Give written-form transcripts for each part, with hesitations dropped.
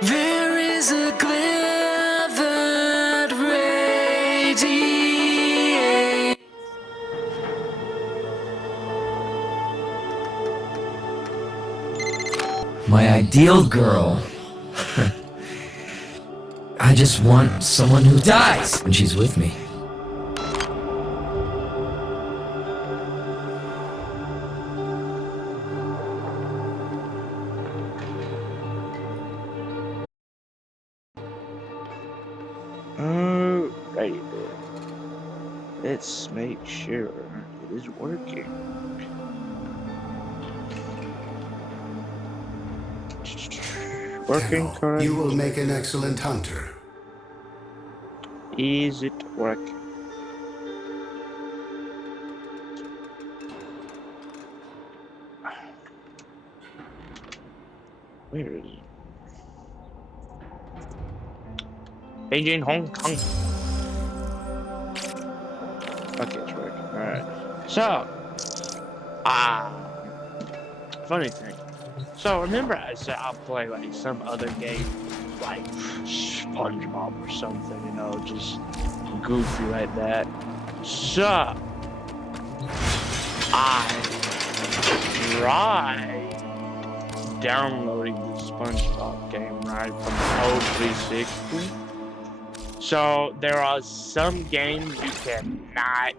There is a glare that radiates. My ideal girl. I just want someone who dies when she's with me. Alrighty then. Let's make sure it is working. Working Tenno, correctly. you will make an excellent hunter. Is it working? Where is it? Beijing, Hong Kong. Okay, it's working. Alright. So, funny thing. So, remember I said I'll play like some other game, like SpongeBob or something, you know, just goofy like that. So, I tried downloading the SpongeBob game, right, from the old 360. So there are some games you cannot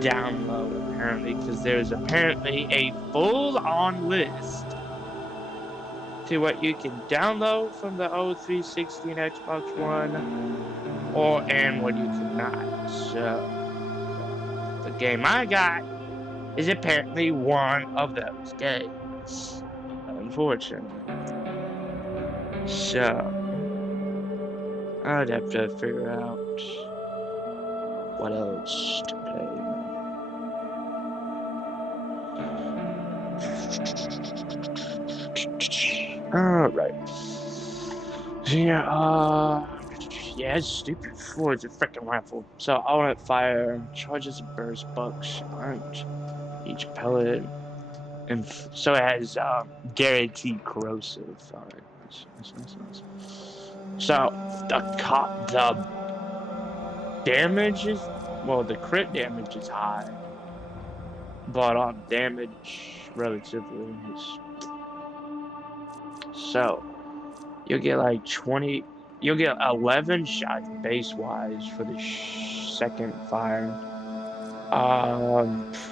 download apparently, because there's apparently a full-on list to what you can download from the old 360 and Xbox One, and what you cannot. So the game I got is apparently one of those games, unfortunately. So I'd have to figure out what else to play. Alright. So yeah, it's stupid before it's a freaking rifle. So alternate fire, charges and burst, bucks, aren't each pellet. And so it has guaranteed corrosive. Alright. Nice. So the damage is, well, the crit damage is high, but damage relatively is. So you'll get like 20, you'll get 11 shots base wise for the second fire.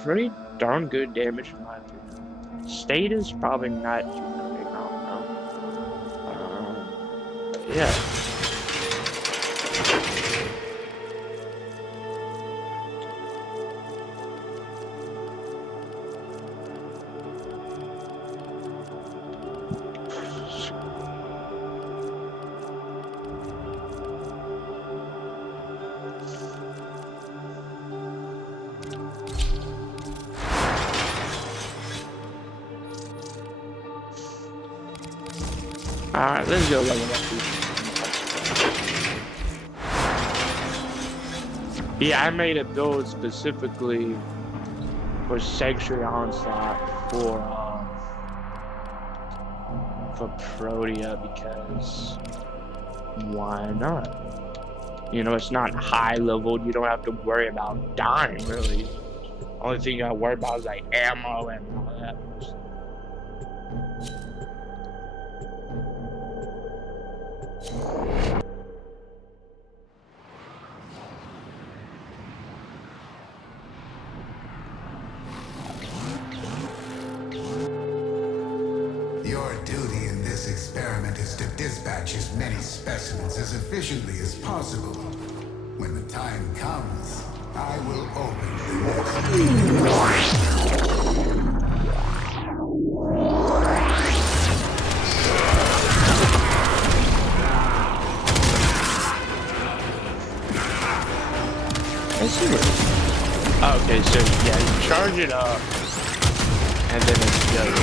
Pretty darn good damage in my opinion. State is probably not too great, I don't know. Yeah. Alright, let's go level up. Yeah, I made a build specifically for Sanctuary Onslaught for Protea, because why not? You know, it's not high leveled, you don't have to worry about dying really. Only thing you gotta worry about is like ammo and all that. Your duty in this experiment is to dispatch as many specimens as efficiently as possible. When the time comes, I will open the Okay, so yeah, you charge it up, and then it goes.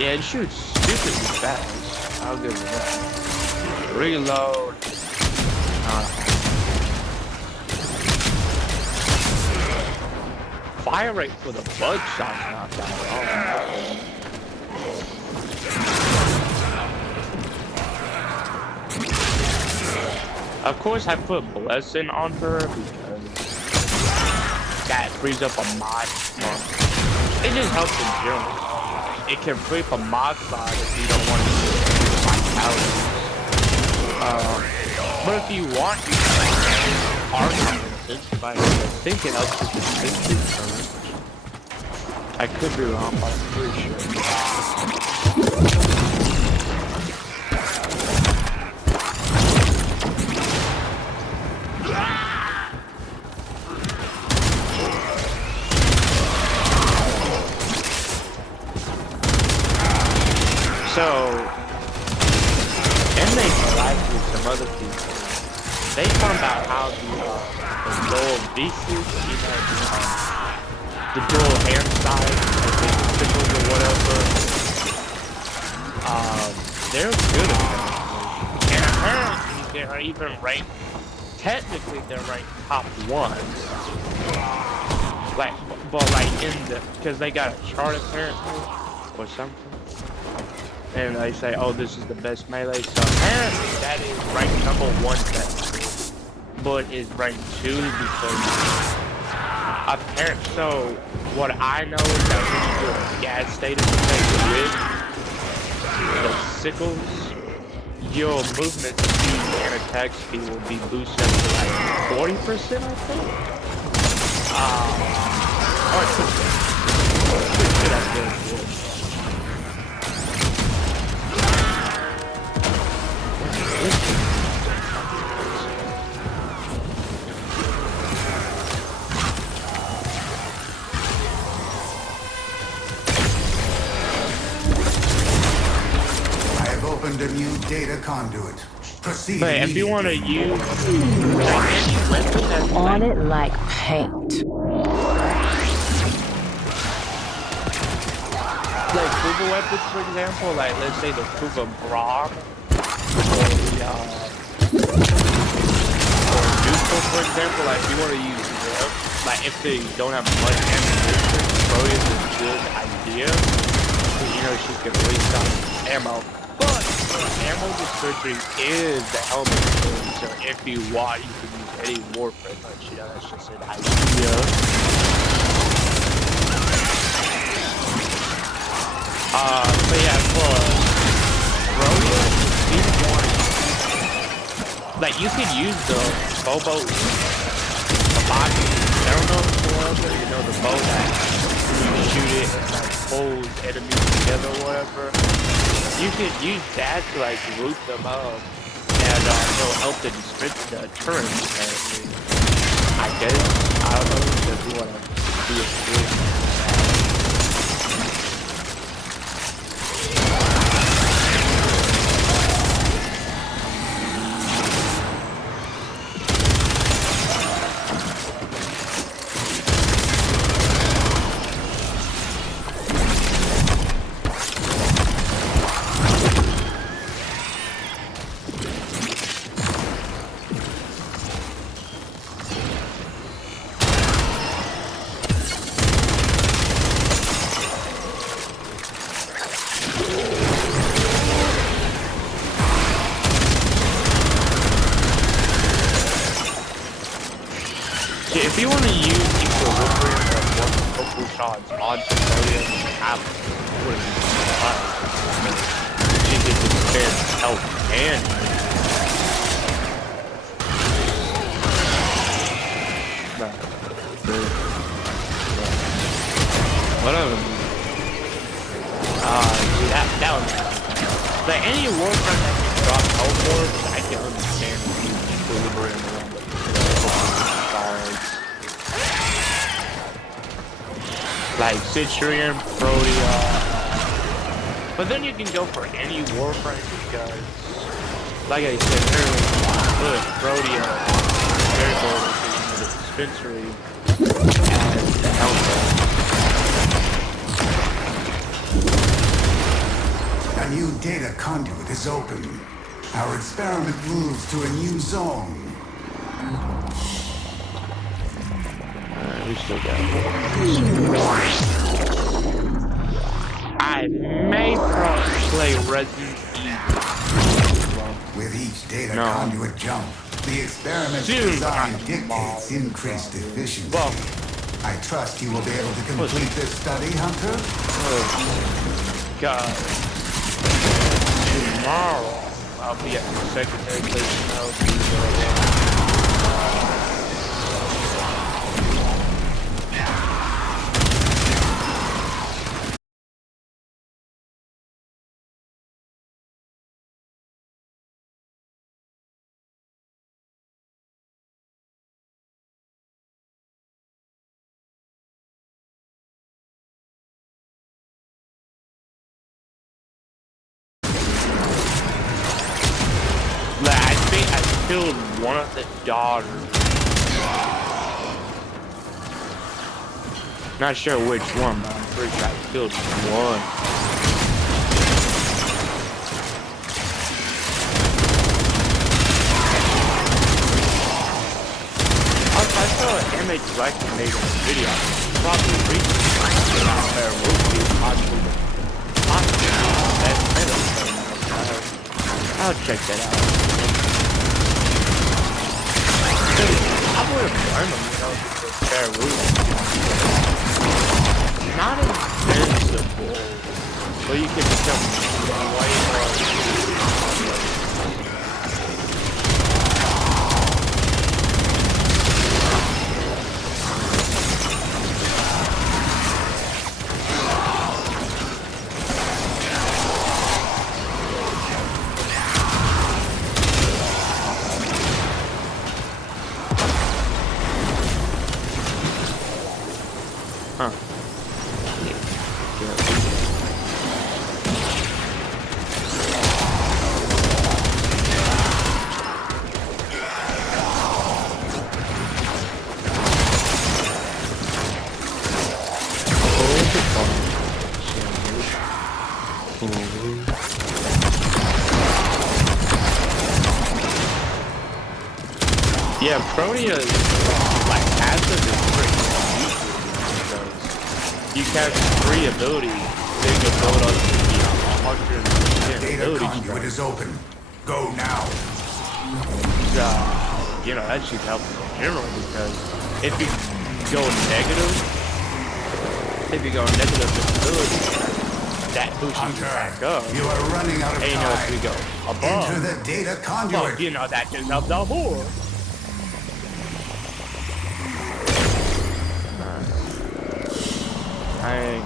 Yeah, it shoots stupidly fast. I'll give it that. Reload. Fire rate for the bug shot's not bad at all. Of course, I put Blessing on her because that frees up a mod. Well, it just helps in general. It can free up a mod slot if you don't want to use Vitality. But if you want, you can like Intensify. I think it helps with the distance. I could be wrong, but I'm pretty sure. So, and they collab with some other people. They talk about how the dual pieces, you know, the dual hand size, like the sickles or whatever, they're good apparently. And apparently they're even ranked, technically they're ranked top 1. Like, but like in the, because they got a chart apparently, or something. And they say, oh, this is the best melee. So apparently that is ranked number 1 technically, but is ranked 2 because apparently. So what I know is that when you do a gas status effect with the sickles, your movement speed and attack speed will be boosted to like 40%, I think. Or 2%. That's good. Opened a new data conduit. Proceed. But if you want to use like any weapon that's On it like paint. like Kuba weapons, for example, like let's say the Kuba Braum or Neutral, for example, like if you want to use them, like if they don't have much ammunition, Brody is a good idea. You know, she can release some ammo. But ammo dispensing is the helmet thing, so if you want, you can use any Warframe, but you know, that's just an idea. But yeah, for Rodeo, you want, like, you can use the Bobo, the body, I don't know whatever, you know, the bow that you shoot it and like pulls enemies together or whatever. You can use that to like root them up, and it'll help the turret apparently. I guess, I don't know if you want to do it too. If you want to use equilibrium or one couple shots on Somalia, wouldn't be surprised. She gets to spend health and whatever. That one. But any Warframe that can drop health orbs, I can understand equilibrium around the stars. Like Citrium, Protea. But then you can go for any Warframe because, like I said earlier, look, Protea, very good with the dispensary and the helmet. A new data conduit is open. Our experiment moves to a new zone. We still got I may probably play Resident Evil. With each data conduit jump, The experiment's Soon, design but not dictates tomorrow. increased efficiency. Well, I trust you will be able to complete this study, Hunter? God. Tomorrow, I'll be at the secretary place and I'll be I think I killed one of the daughters. Not sure which one, but I'm pretty sure I killed one. Also, I saw an image like I made in a video. Probably recently. There will be possibly best middle. I'll check that out. I would have learned them, you know, because fair rules. Not invincible, but you can become way more. Huh. Yeah, Protea's like passive is pretty useful because you have free ability, they can build up to be 100% Data ability. conduit is open. Go now. You know, that should help in general because if you go negative ability, that pushes you back up. You are running out of And you know, if we time. go above, Enter the data conduit. well, you know, that just helps out more. I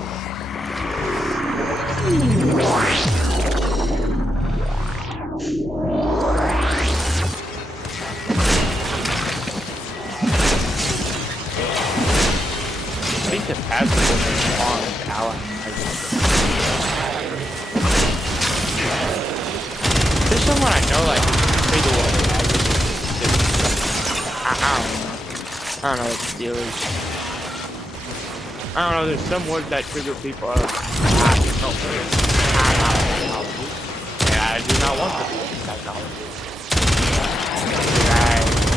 think the passive will spawn ally. There's someone I know like pretty well. I don't know what the deal is. I don't know, there's some words that trigger people out. I do not want to be a psychologist.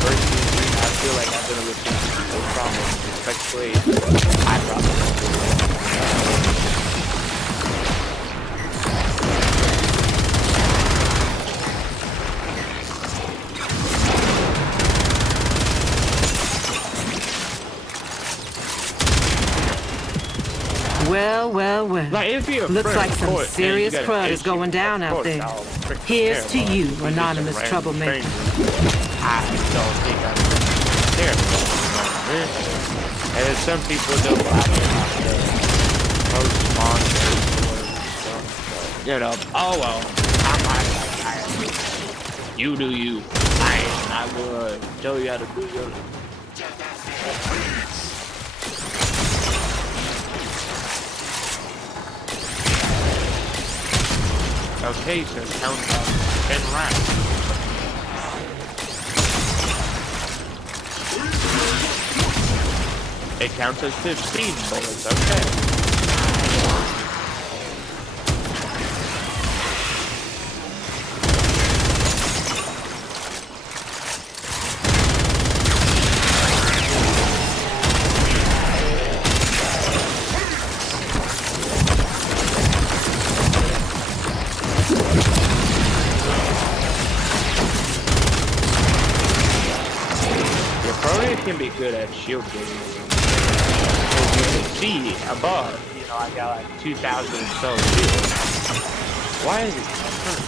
Personally, I feel like I'm gonna listen to people's problems, especially my problems. Well, well, well. Like, if you're Looks afraid like of some court, serious and you got an crud is issue, going down of out course there. I'll freaking Here's care to about you, it. You're just a anonymous random troublemaker. stranger. I don't think I'm terrible. And then some people don't laugh about the most monsters or stuff. But, you know, oh well, I'm not like I am. You do you. I will tell you how to do yours. Okay, so count 10 rounds. It counts as 15 bullets, okay. Warrior can be good at shield getting. As you can see above, you know, I got like 2,000 or so shield. Why is it hurt?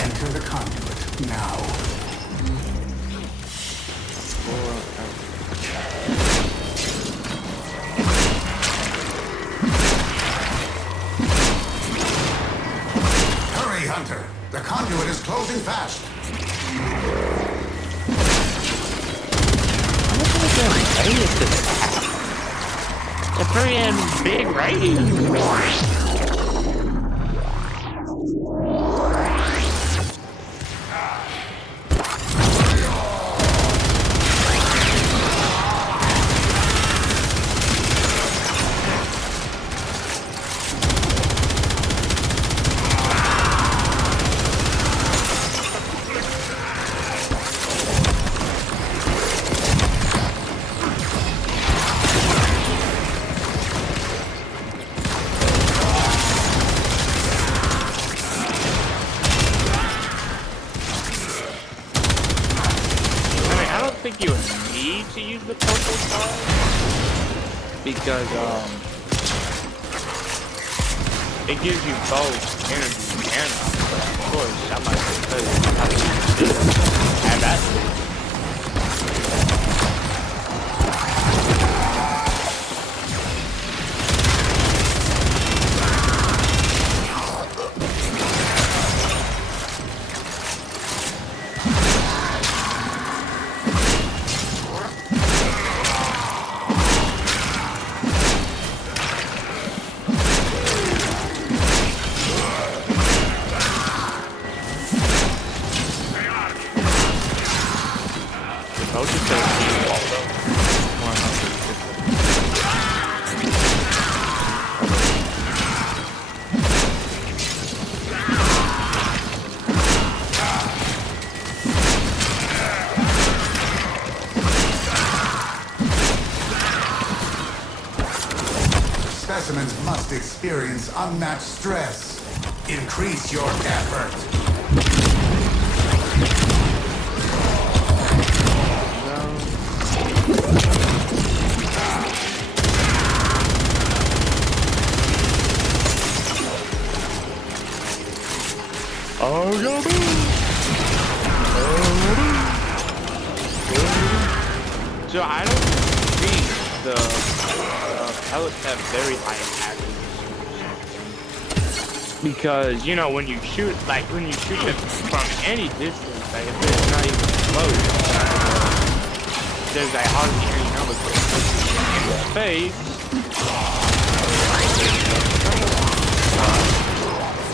Enter the conduit now. Hurry, Hunter. The conduit is closing fast. A pretty big radius. I think you need to use the purple card because it gives you both energy and but of course I might just tell you how to use it. And that's it. Specimens must experience unmatched stress. Increase your effort. So I don't think the pellets have very high accuracy because you know when you shoot them from any distance, like if it's not even close, there's like hardly any numbers in the face.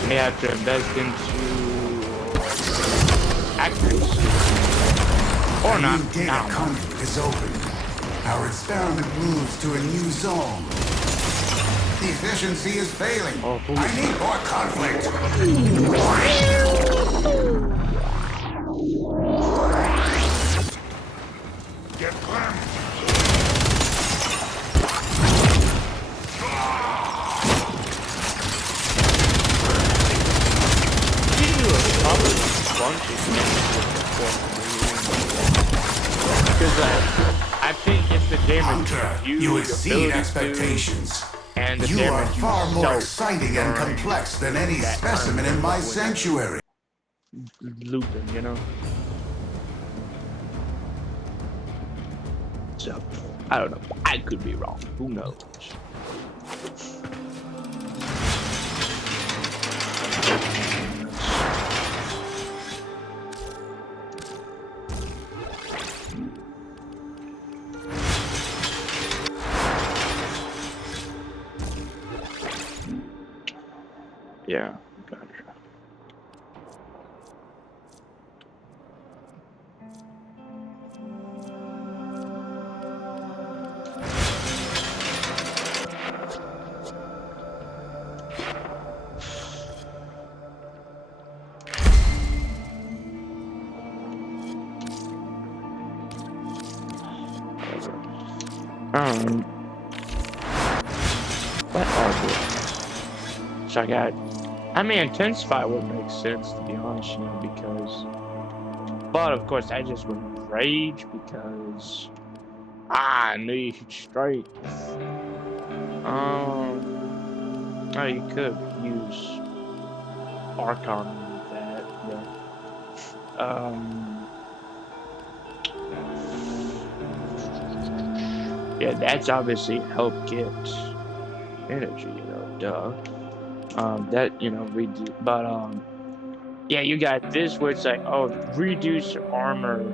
They have to invest into accuracy. Or not. The new data conduit is open. Our experiment moves to a new zone. Efficiency is failing. I need more conflict. Get clamped. Because I think it's the damage Hunter, you you exceed expectations. And the You are damage far more so exciting and complex than any specimen in my sanctuary. looping, you know. So I don't know. I could be wrong. Who knows? Yeah, gotcha. What are we? So I mean, Intensify would make sense, to be honest, you know, because. But of course, I just would rage because I need strength. Oh, you could use Archon with that, but yeah, that's obviously help get energy, you know, duh. That you know but yeah, you got this where it's like, oh, reduce your armor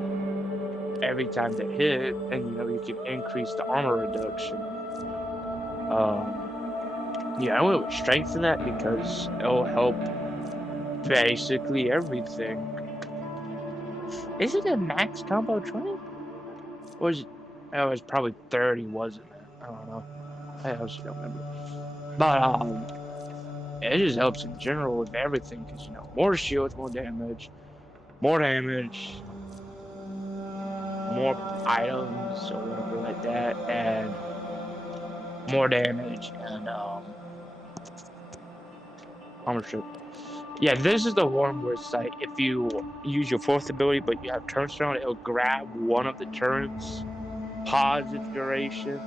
every time they hit, and you know you can increase the armor reduction. Yeah, I went with strength in that because it'll help basically everything. Is it a max combo 20? Or is it? Oh, it was probably 30, wasn't it? I don't know. I honestly don't remember. But it just helps in general with everything because you know more shields, more damage, more items or whatever like that, and more damage and armor strip. Yeah, this is the one where it's like if you use your fourth ability but you have turnstone, it'll grab one of the turrets, pause its duration,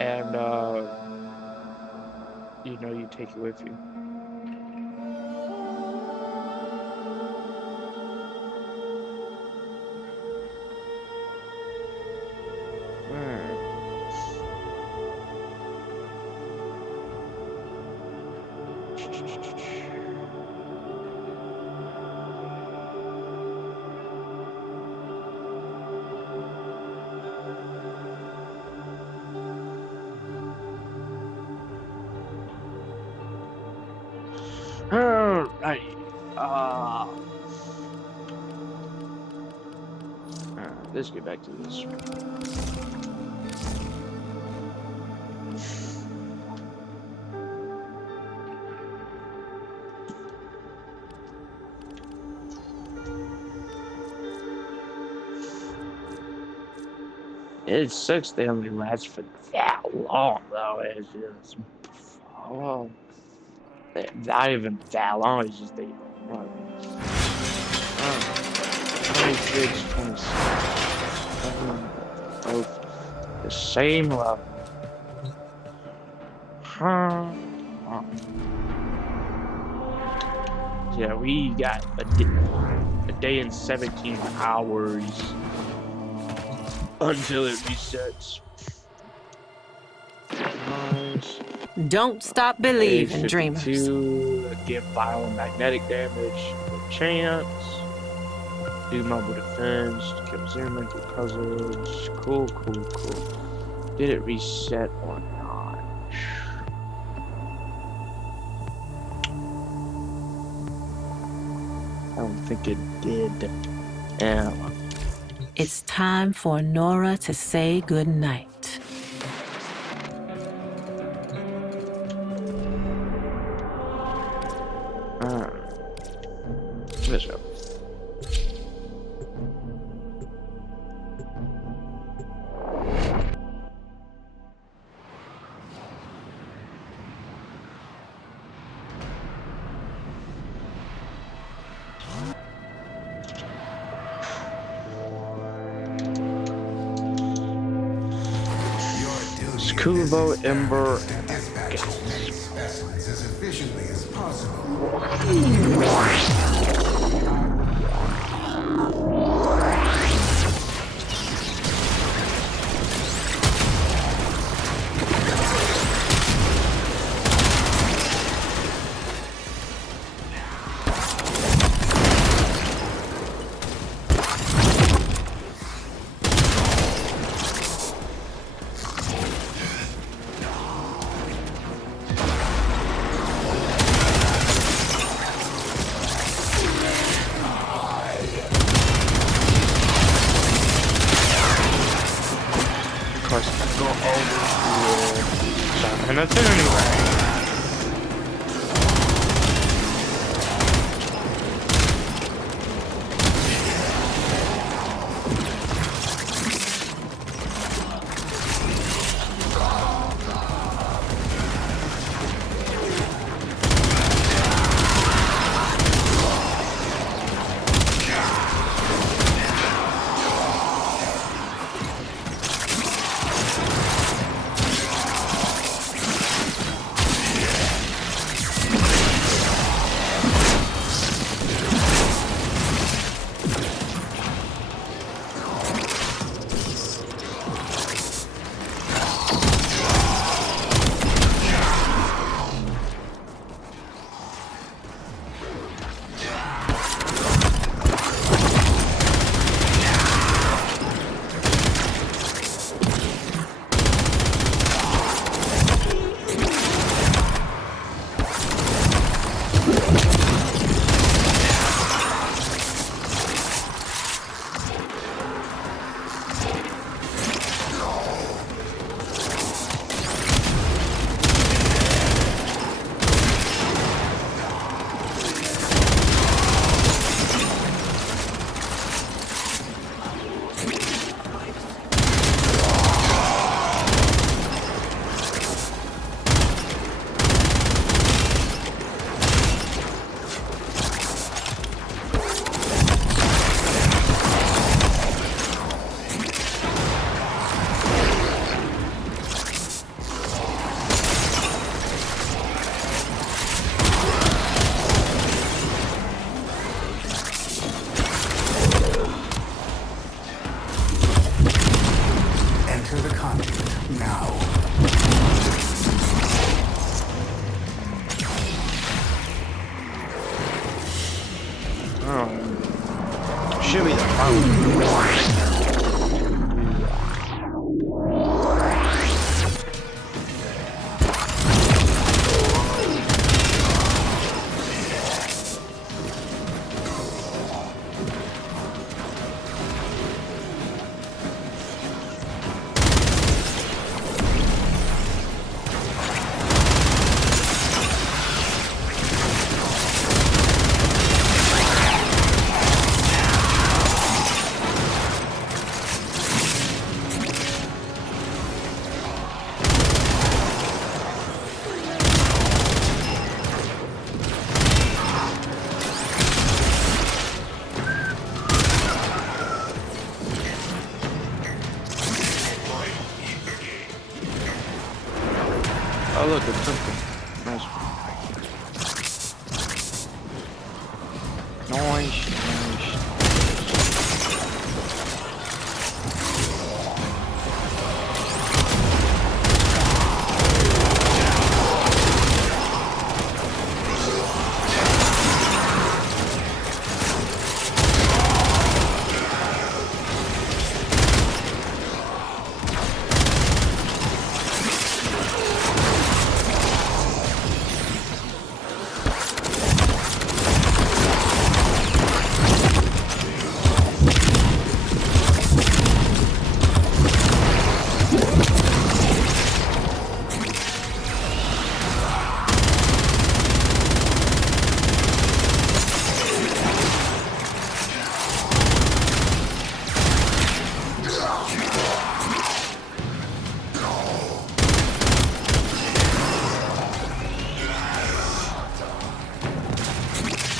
and you know you take it with you. Alright. Let's get back to this. It sucks they only last for that long, though. It's just, oh, not even that long. It's just they, what? 26, 27, both the same level. Huh? Oh. Yeah, we got a day and 17 hours until it resets. Nice. Don't stop believing, dreamers. 52, give biomagnetic damage with chance. Do mobile defense, kill Zimmerman through puzzles. Cool. Did it reset or not? I don't think it did. Yeah. It's time for Nora to say goodnight. Let's go. Kuvo, Ember, specimens as efficiently as possible. And that's it anyway. Oh look, it's something. Nice. Nice, nice.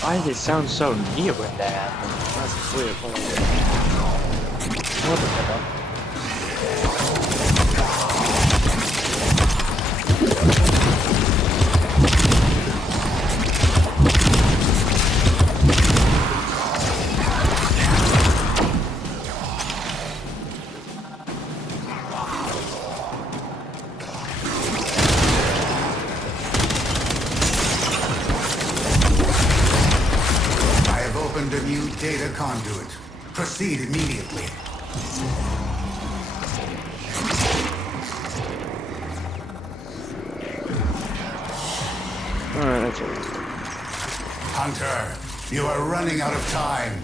Why did it sound so near when that happened? That's weird. What the hell? A new data conduit. Proceed immediately. Alright, that's it. Hunter, you are running out of time.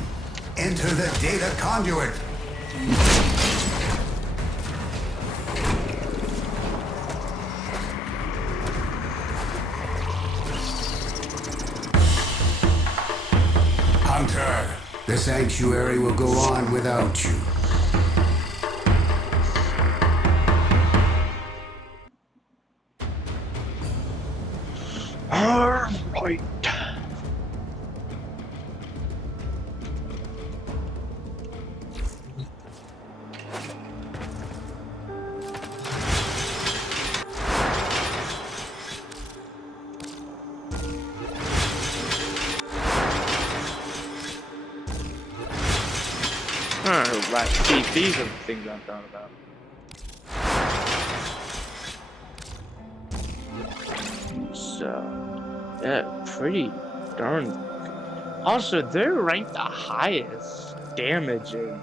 Enter the data conduit. Hunter, the sanctuary will go on without you. Alright. Right, see, these are the things I'm talking about. So, yeah, pretty darn. Also, they're ranked the highest damage in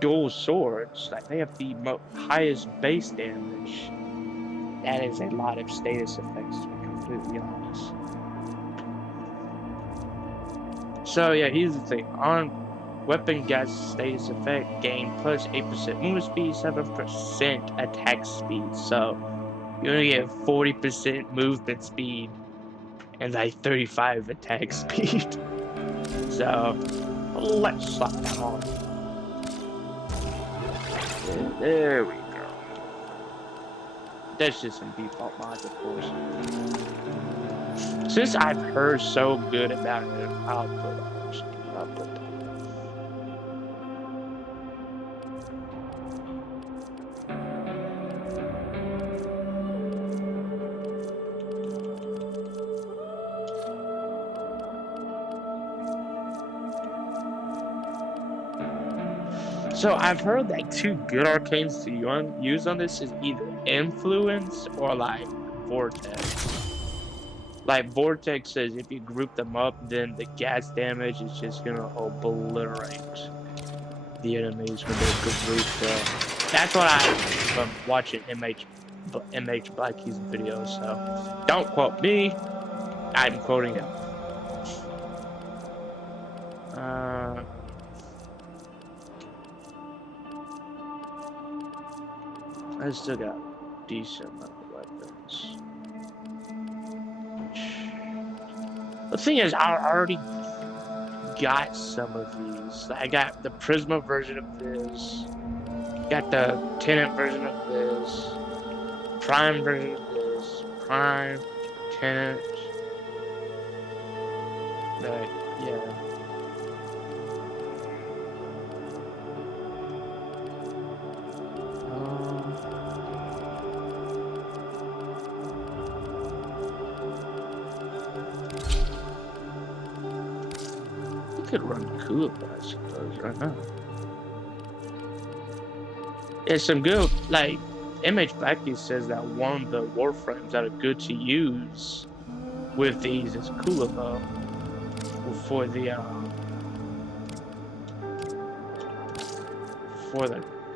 dual swords. Like, they have the highest base damage. That is a lot of status effects, to be completely honest. So, yeah, here's the thing. On weapon gas status effect, gain plus 8% movement speed, 7% attack speed. So you only get 40% movement speed and like 35 attack speed. So let's slap that on. There we go. That's just some default mods, of course. Since I've heard so good about it, I'll put that. So I've heard that two good arcanes to use on this is either Influence or like Vortex. Like Vortex says if you group them up, then the gas damage is just gonna obliterate the enemies when they group. That's what I from watching MH Blackkeys videos. So don't quote me. I'm quoting him. I still got decent amount of weapons. The thing is, I already got some of these. I got the Prisma version of this. Got the Tenant version of this. Prime version of this. Prime, Tenant. But yeah. Could run cool, I suppose, right now. It's some good, like, MH Blackie says that one of the Warframes that are good to use with these is cooler though. For the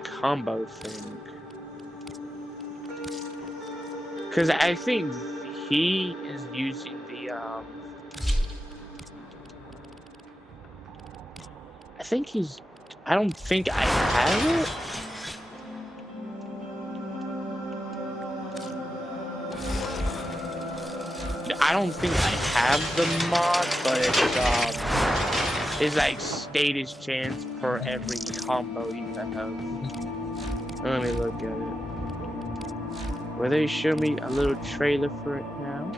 combo thing. Cause I think he is using the I don't think I have it. I don't think I have the mod, but it's like status chance per every combo you have. Let me look at it. Will they show me a little trailer for it now?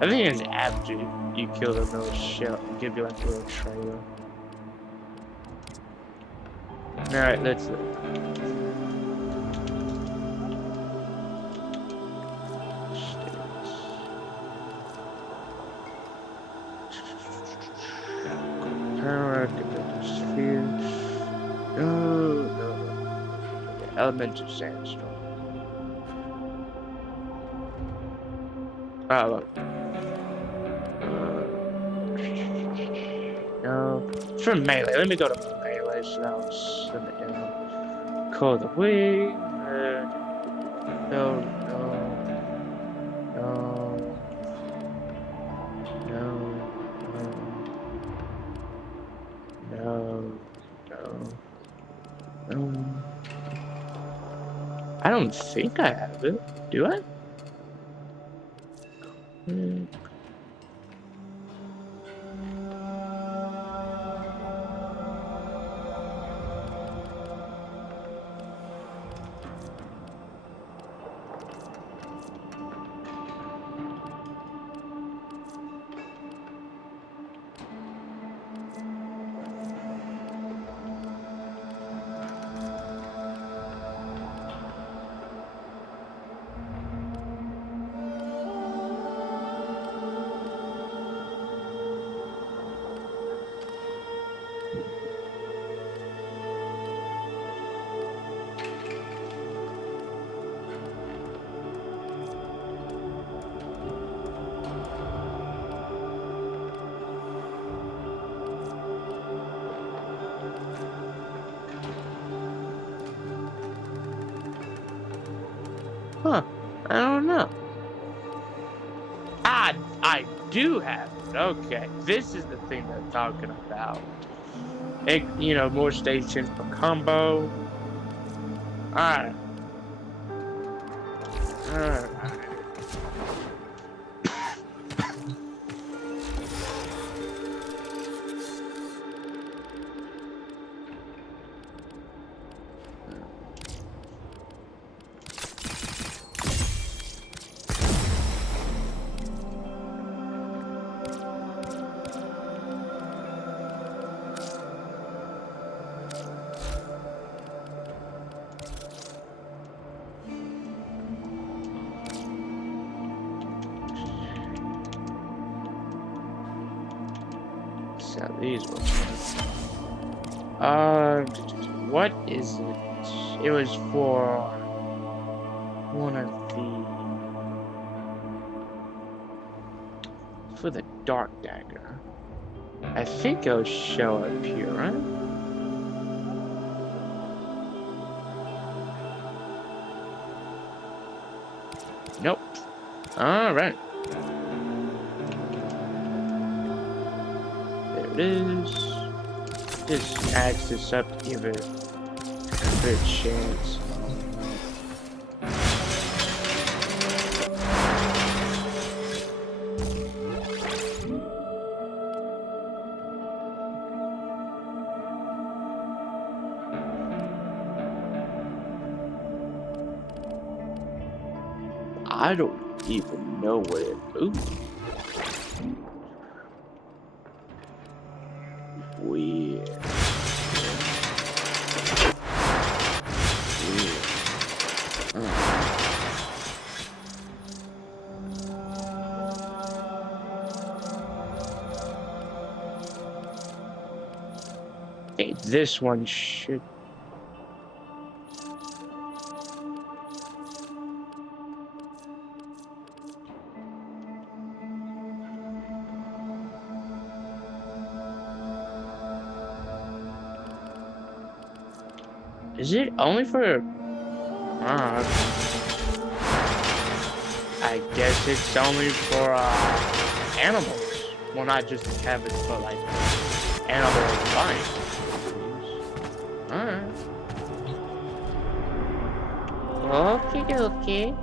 I think it's after you kill the little shell, give you like a little trailer. Alright, let's look. No. Elemental sandstorm. Oh, look. No. It's from melee. Let me go to melee so that will send it down. Call the wing. No. I don't think I have it. Do I? Huh. I don't know. I do have it. Okay. This is the thing they're talking about. It, you know, more stations per combo. Alright. These ones. What is it? It was for one of the for the dark dagger. I think it'll show up here, right? Nope. Alright. There it is. Just axe this up to give it a good chance. I don't even know what it moved. Weird. Okay, this one should. Is it only for? I guess it's only for animals. Well, not just the cabins, but like animal life. Alright. Okay, okay.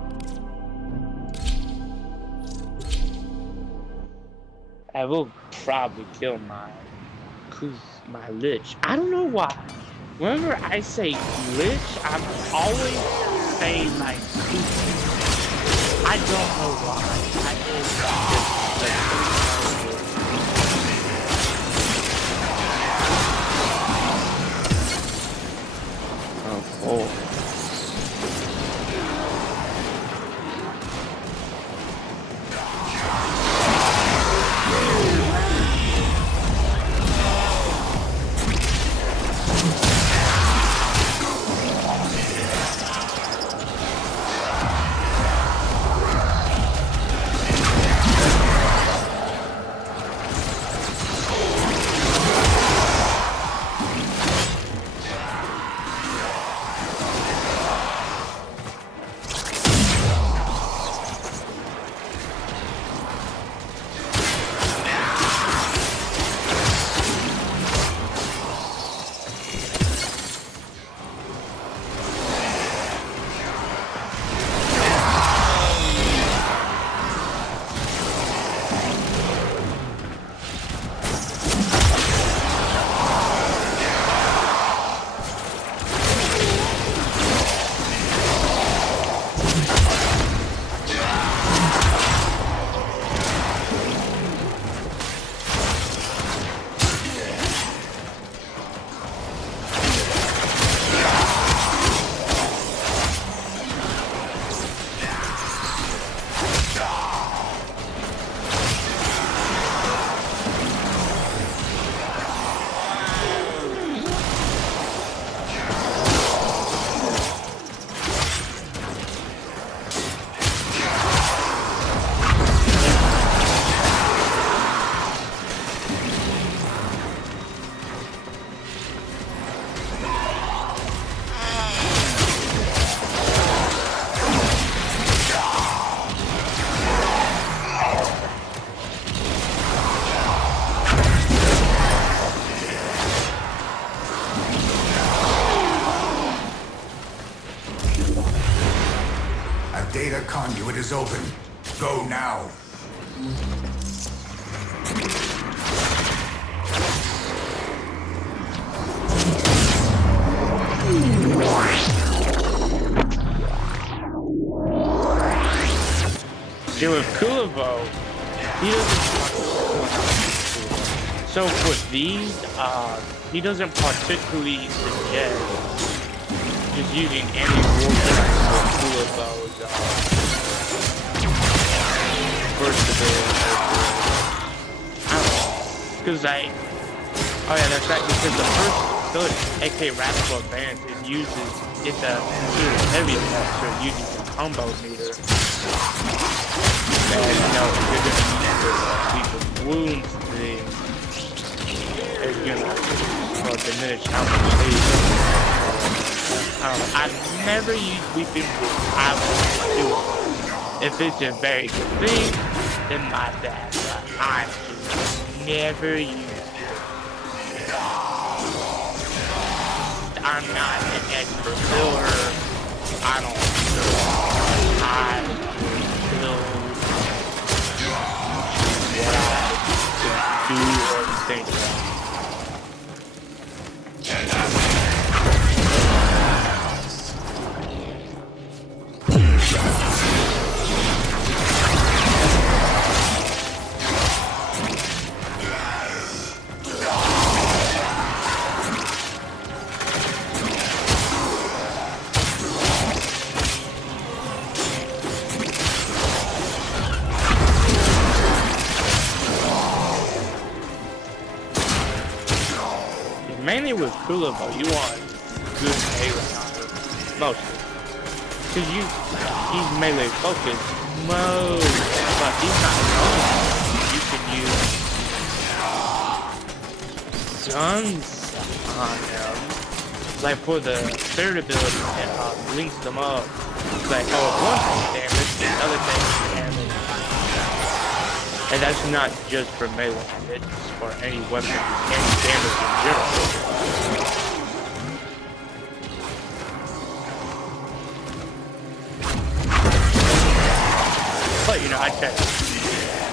I will probably kill my lich. I don't know why. Whenever I say glitch, I'm always saying like stupid. I don't know why. I just oh. Data conduit is open. Go now. See, with Kulavo, he doesn't. So with these, he doesn't particularly suggest just using any Warframe for Kulavo's first ability. I don't know. Because oh yeah, that's right, because the first ability, aka Radical Advance, it's a considered heavy attack, so it uses a combo meter. And you know, you're gonna need to keep the wounds thing. It's gonna diminish how much they I don't know. I've never used weeping wood. I won't do it. If it's a very good thing, then my bad. But I never use it. I'm not an expert builder. I don't build. I build what I can do or think. Mainly with Kulavo, you want good melee on her, mostly. Because he's melee focused, but he's not known. You can use guns on him. Like for the third ability that links them up. It's like, oh, one thing damage, the other thing damage. And that's not just for melee, it's for any weapon, any damage in general. But you know, I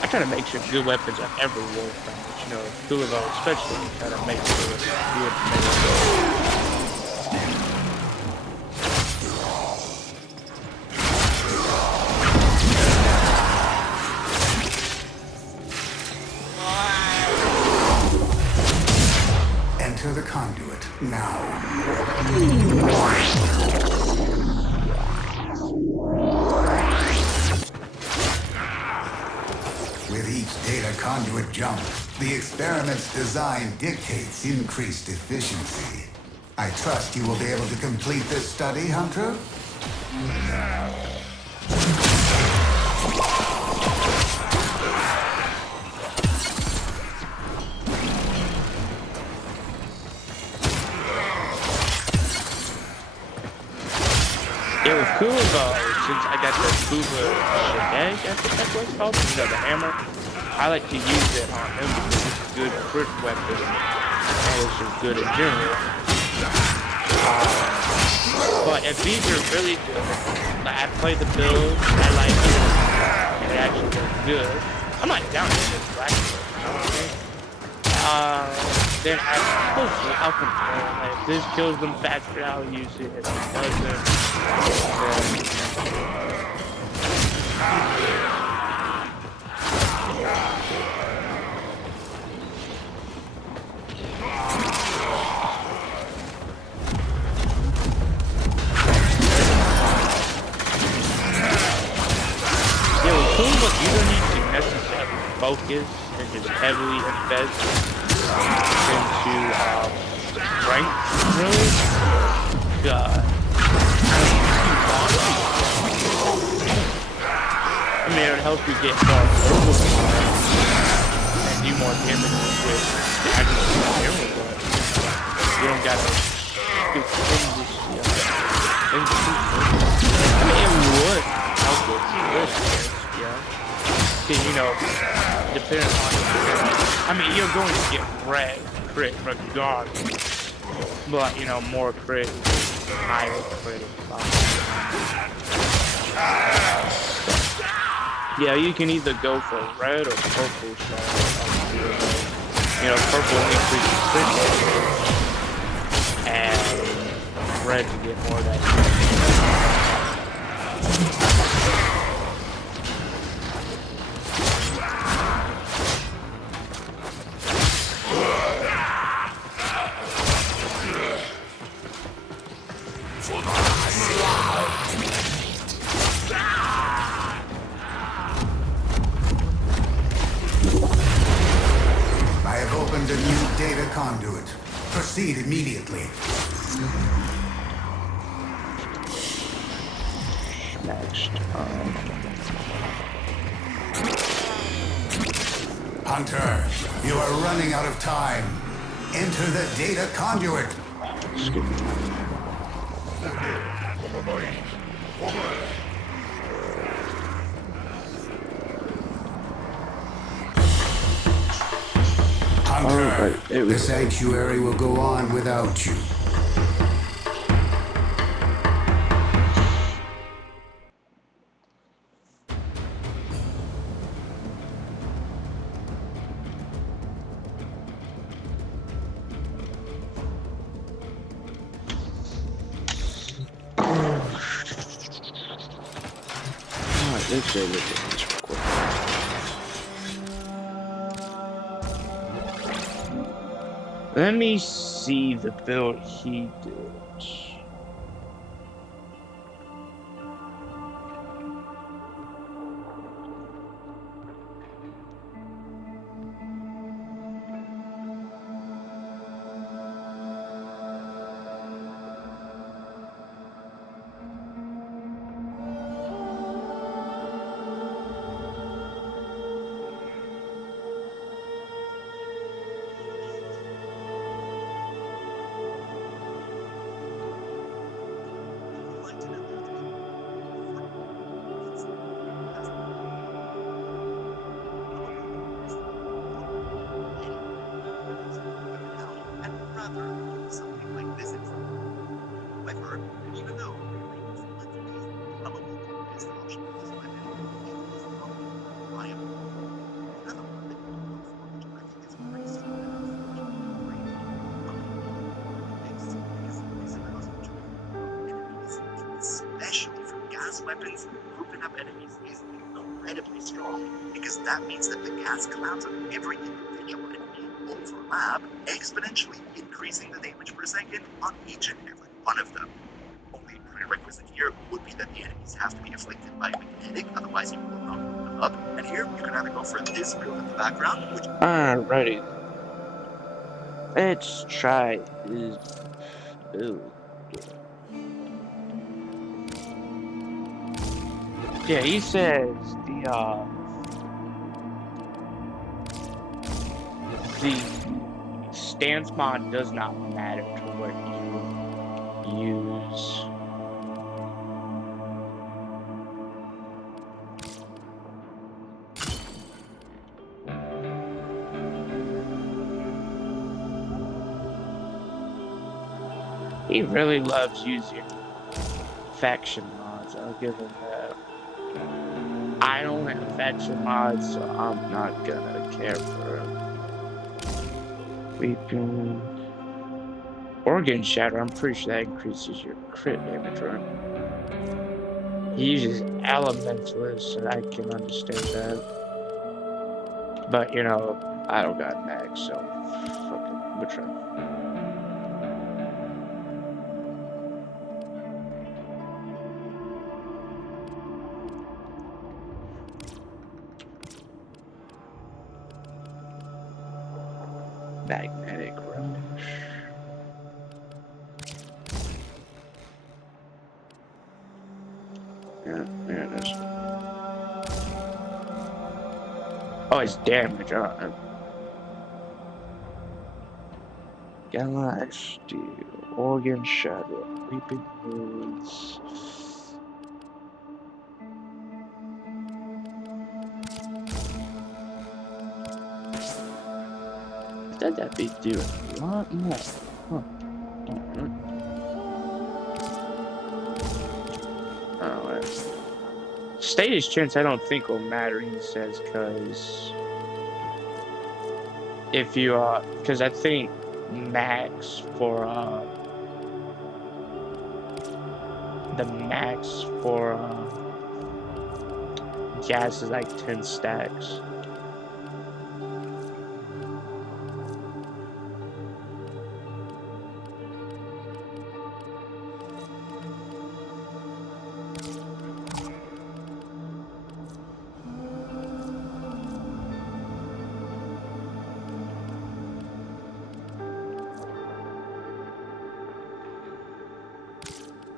try to make sure good weapons are every Warframe. But you know, Kulavo especially try to make sure it's good melee. Enter the conduit now. With each data conduit jump, the experiment's design dictates increased efficiency. I trust you will be able to complete this study, Hunter? It was cool though, since I got the Buba Shadeg, I think that's what it's called, you know, the hammer. I like to use it on him because it's a good crit weapon, and it's just good in general. But if these are really good, like I play the build, I like it, and it actually looks good. I'm not down with this black one, you know what I mean? Then hopefully I'll compare. Like, if this kills them faster, I'll use it. If it doesn't, yeah, well, cool, but you don't need to necessarily focus and just heavily invest into strength, really. I mean, it would help you get more mobile and do more damage with actual camera, but you don't gotta do things. I mean, it would help with this, yeah. Because, you know, depending on I mean, you're going to get red crit regardless, but you know, more crit, higher crit. Yeah, you can either go for red or purple shot. You know, purple increases crit damage, and red to get more of that. A new data conduit. Proceed immediately. Next. Hunter, you are running out of time. Enter the data conduit. Hunter, the sanctuary will go on without you. Let me see the build he did. Especially from gas weapons, grouping up enemies is incredibly strong, because that means that the gas clouds of every individual enemy overlap, exponentially increasing the damage per second on each and every one of them. Only prerequisite here would be that the enemies have to be afflicted by magnetic, otherwise you will not group them up. And here you can either go for this build in the background, which Alrighty. Let's try this build. Yeah, he says the stance mod does not matter to what you use. He really loves using faction mods, I'll give him that. I don't have faction mods, so I'm not gonna care for him. Weeping. Organ Shatter, I'm pretty sure that increases your crit damage, right? He uses Elementalist, so I can understand that. But, you know, I don't got max, so fuck it, we'll try. Magnetic Rush. Yeah, there it is. Oh, it's damage. Galaxy Steel, Organ Shadow, Weeping Woods. That'd be doing a lot more. Huh. Oh, stage chance I don't think will matter, he says, because if you because I think max for the max for gas is like 10 stacks.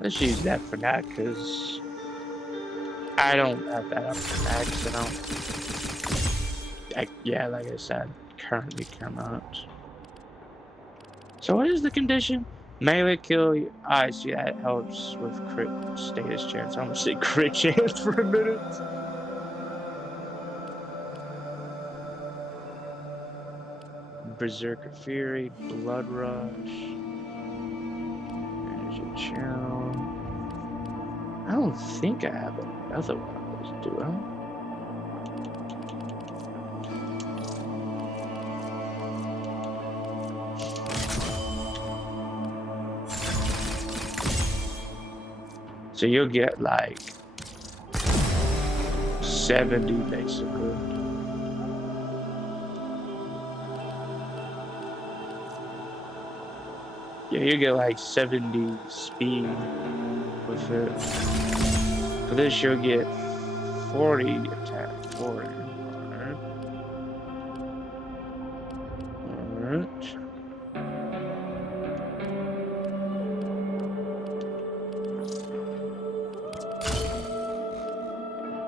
Let's use that for that, because I don't have that up to max, and Yeah, like I said, currently cannot. So what is the condition? Melee kill. I see that helps with crit status chance. I'm gonna say crit chance for a minute. Berserker Fury, Blood Rush, Energy Channel. I don't think I have another one of those, do I? So you'll get like 70 basically. Yeah, you get like 70 speed with it. For this, you'll get 40 attack. 40. Alright.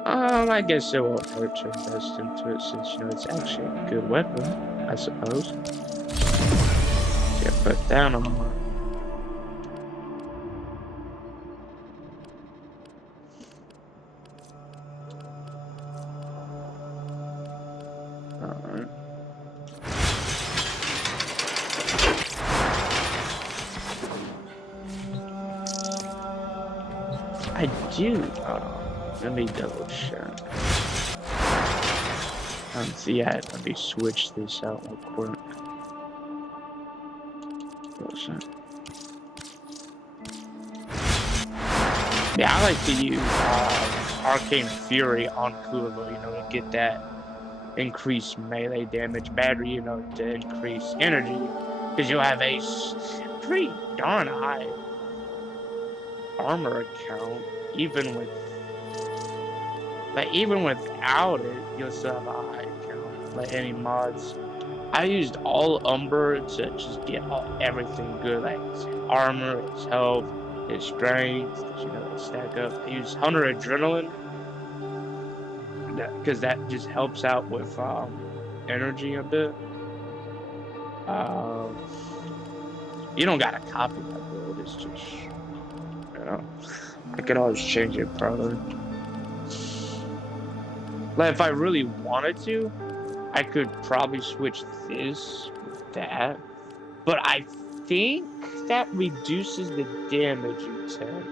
Alright. I guess it won't hurt to invest into it since, you know, it's actually a good weapon, I suppose. Get put down on more. Alright. I do. Let me double check. Yeah, let me switch this out real quick. Yeah, I like to use Arcane Fury on Kulo, you know, to get that increased melee damage battery, you know, to increase energy, because you'll have a pretty darn high armor account, even without it, you'll still have a high account, like any mods. I used all Umber to just get everything good, like his armor, his health, his strength, you know, they stack up. I use Hunter Adrenaline, because that just helps out with energy a bit. You don't gotta copy that build, it's just, you know, I can always change it probably. Like, if I really wanted to, I could probably switch this with that. But I think that reduces the damage you take.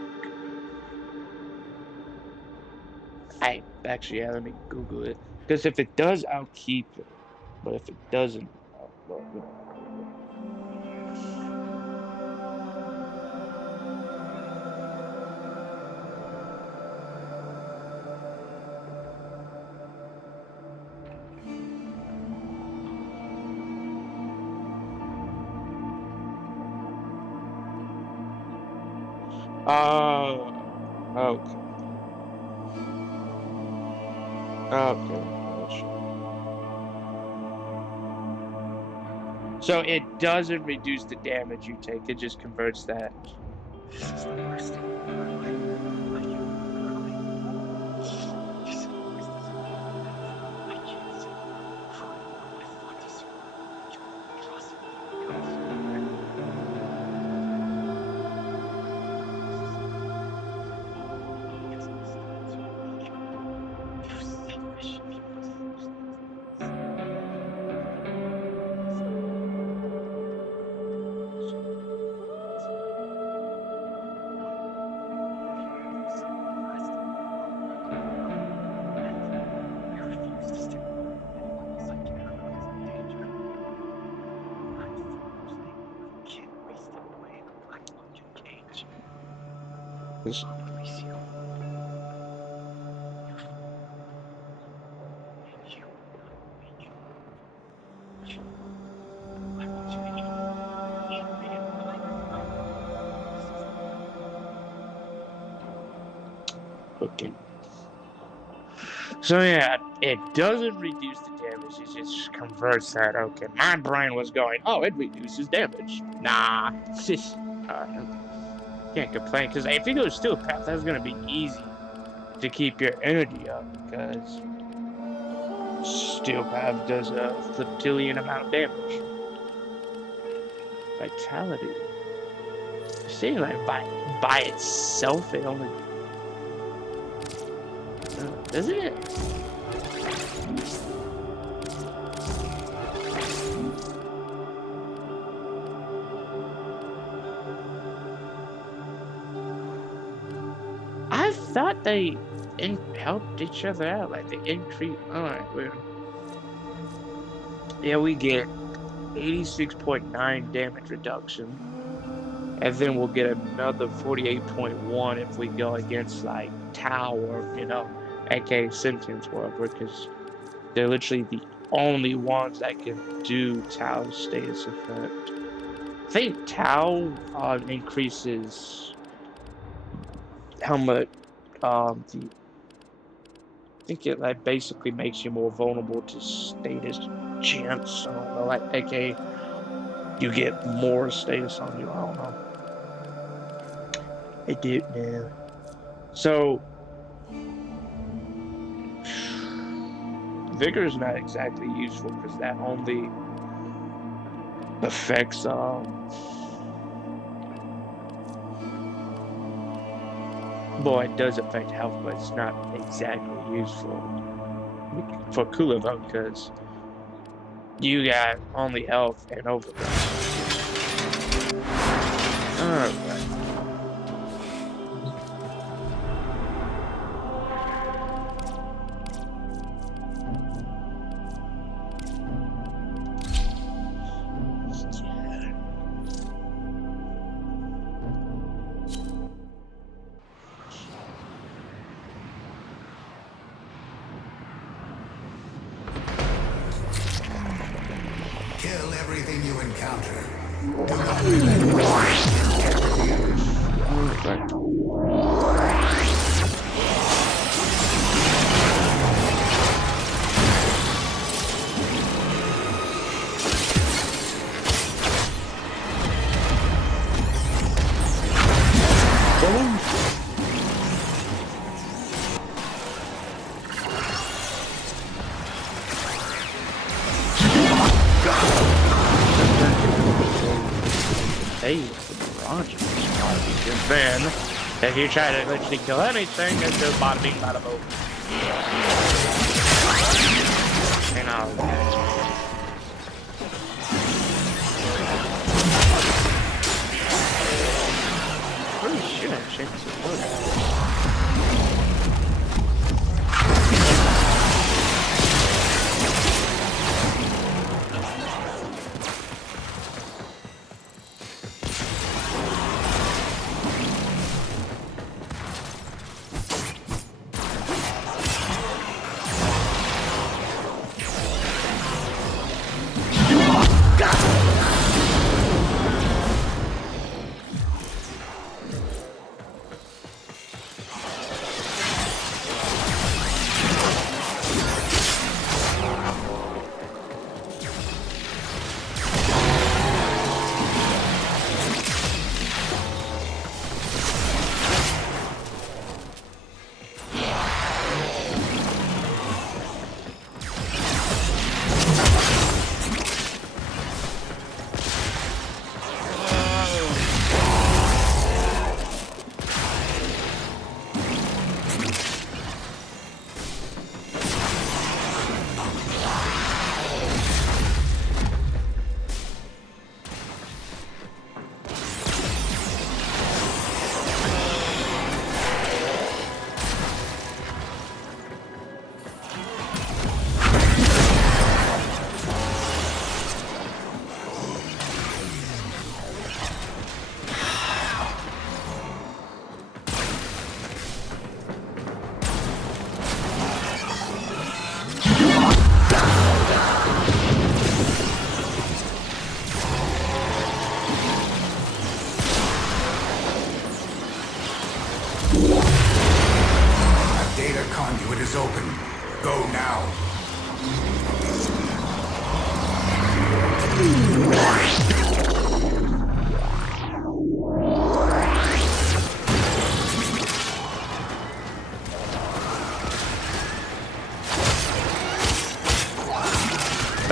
Yeah, let me Google it. Because if it does, I'll keep it. But if it doesn't, I'll okay. Okay. So it doesn't reduce the damage you take, it just converts that. This is the worst thing in my life. This is the worst thing. I can't see. I thought this was trust me. Okay. So yeah, it doesn't reduce the damage, it just converts that. Okay, my brain was going, oh, it reduces damage. Nah, can't complain, because if it goes steel path, that's gonna be easy to keep your energy up, because Steel Pav does a flitillion amount of damage. Vitality. It seems like by itself it only doesn't it? I thought they helped each other out, like they increase. Alright, yeah, we get 86.9 damage reduction. And then we'll get another 48.1 if we go against like Tau or, aka Sentience Warfare, because they're literally the only ones that can do Tau status effect. I think Tau increases how much I think it like basically makes you more vulnerable to status chance. I don't know, like aka you get more status on you. I don't know. I don't know. So Vigor is not exactly useful because that only affects well, it does affect health, but it's not exactly useful for Kula though, because you got only health and overdrive. Alright. Kill everything you encounter. Do not relent. Hey, Roger. Then, if you try to literally kill anything, it's just bada bing, bada boom. And all that. Holy shit, I changed the word. Conduit is open. Go now.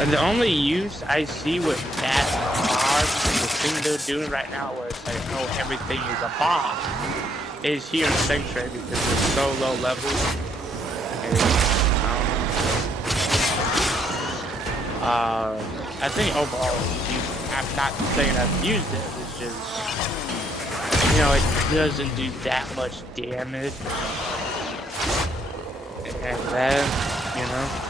The only use I see with that mod, the thing they're doing right now where it's like, oh, everything is a boss, is here in Sanctuary because it's so low level. I think overall, I'm not saying I've used it, it's just, you know, it doesn't do that much damage. And then, you know.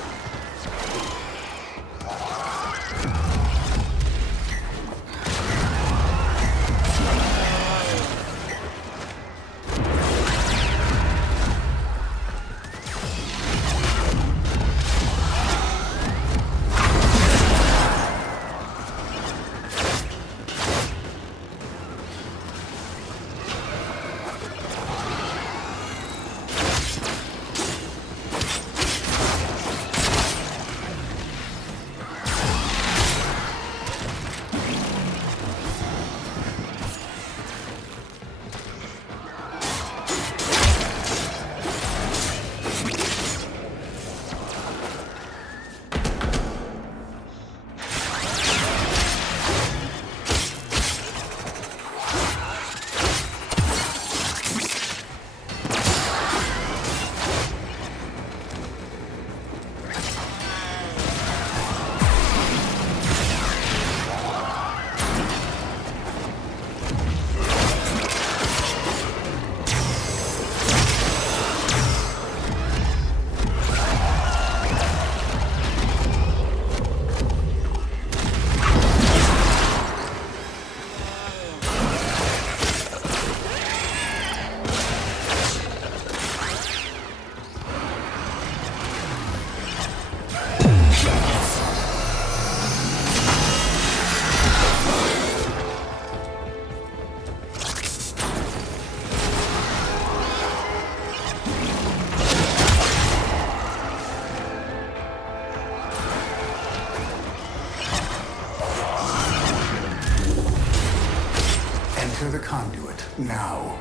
Enter the conduit now.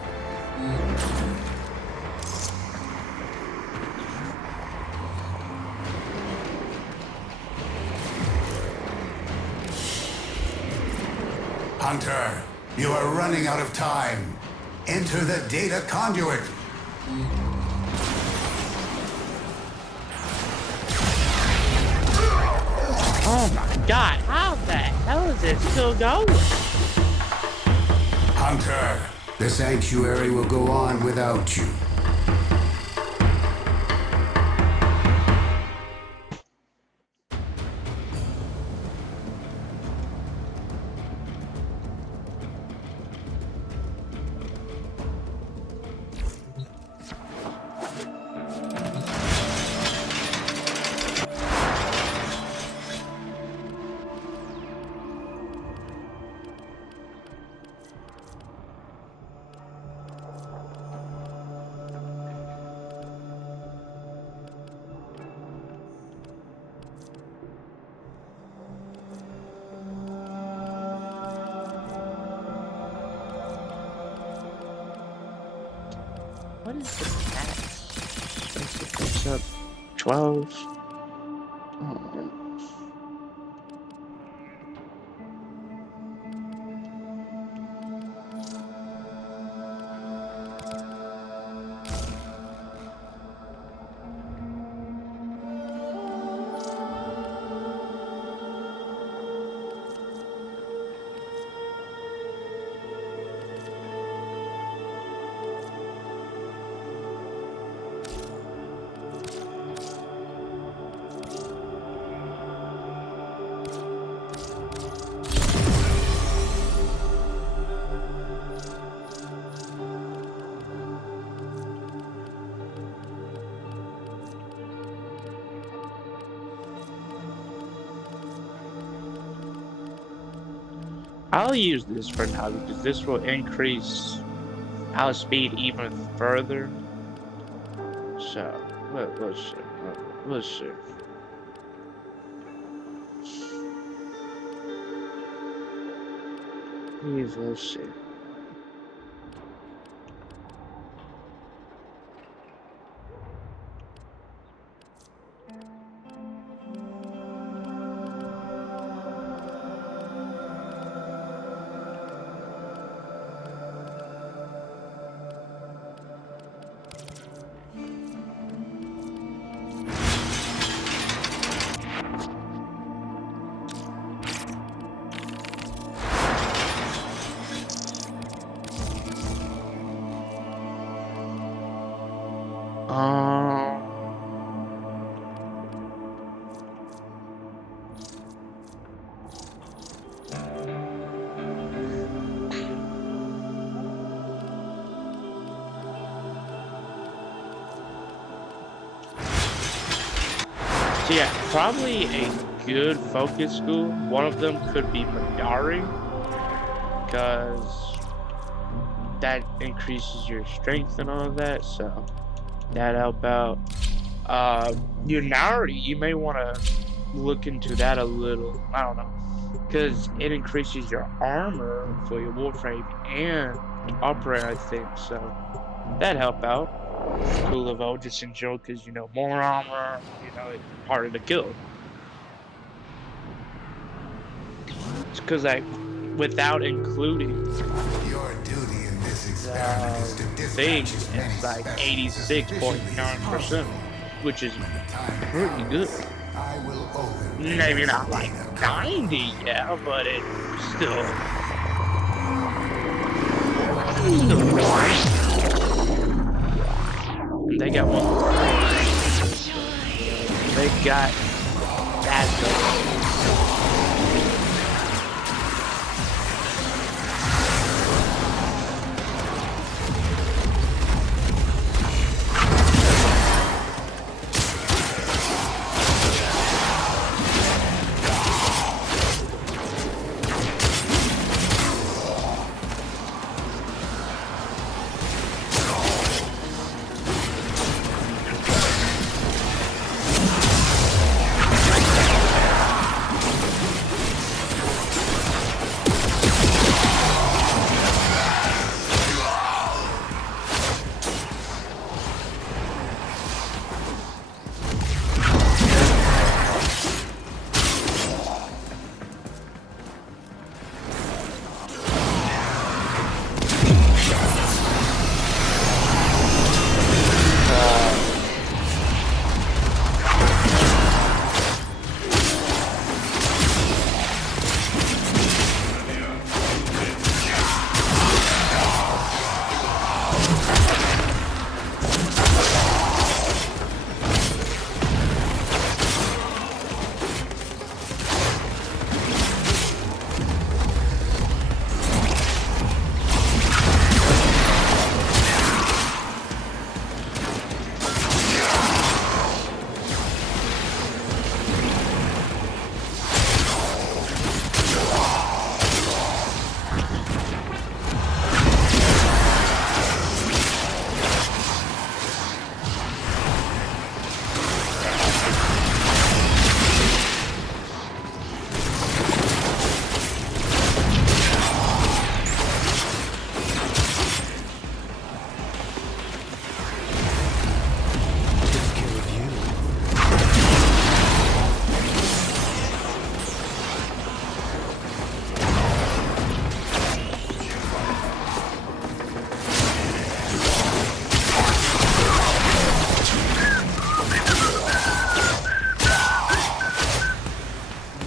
Hunter, you are running out of time. Enter the data conduit. Oh my god, how the hell is it still going? Hunter, the sanctuary will go on without you. What is the max? It's up 12. Oh. I'll use this for now because this will increase our speed even further. So, let's see. Let's see. Please, let's see. Um. So yeah, probably a good focus school. One of them could be Madari, because that increases your strength and all of that. So that help out. Unari, you may want to look into that a little. I don't know, because it increases your armor for your Warframe and Opera, I think. So that help out. Cool of all just enjoy because more armor, it's harder to kill. It's because without including Your duty in this experiment is to the thing, dispatch as many it's like specimens as efficiently as 86.9%, possible. which is When the time pretty good. comes, I will open Maybe not every like data 90, yeah, but it's still. And they got one. They got that though.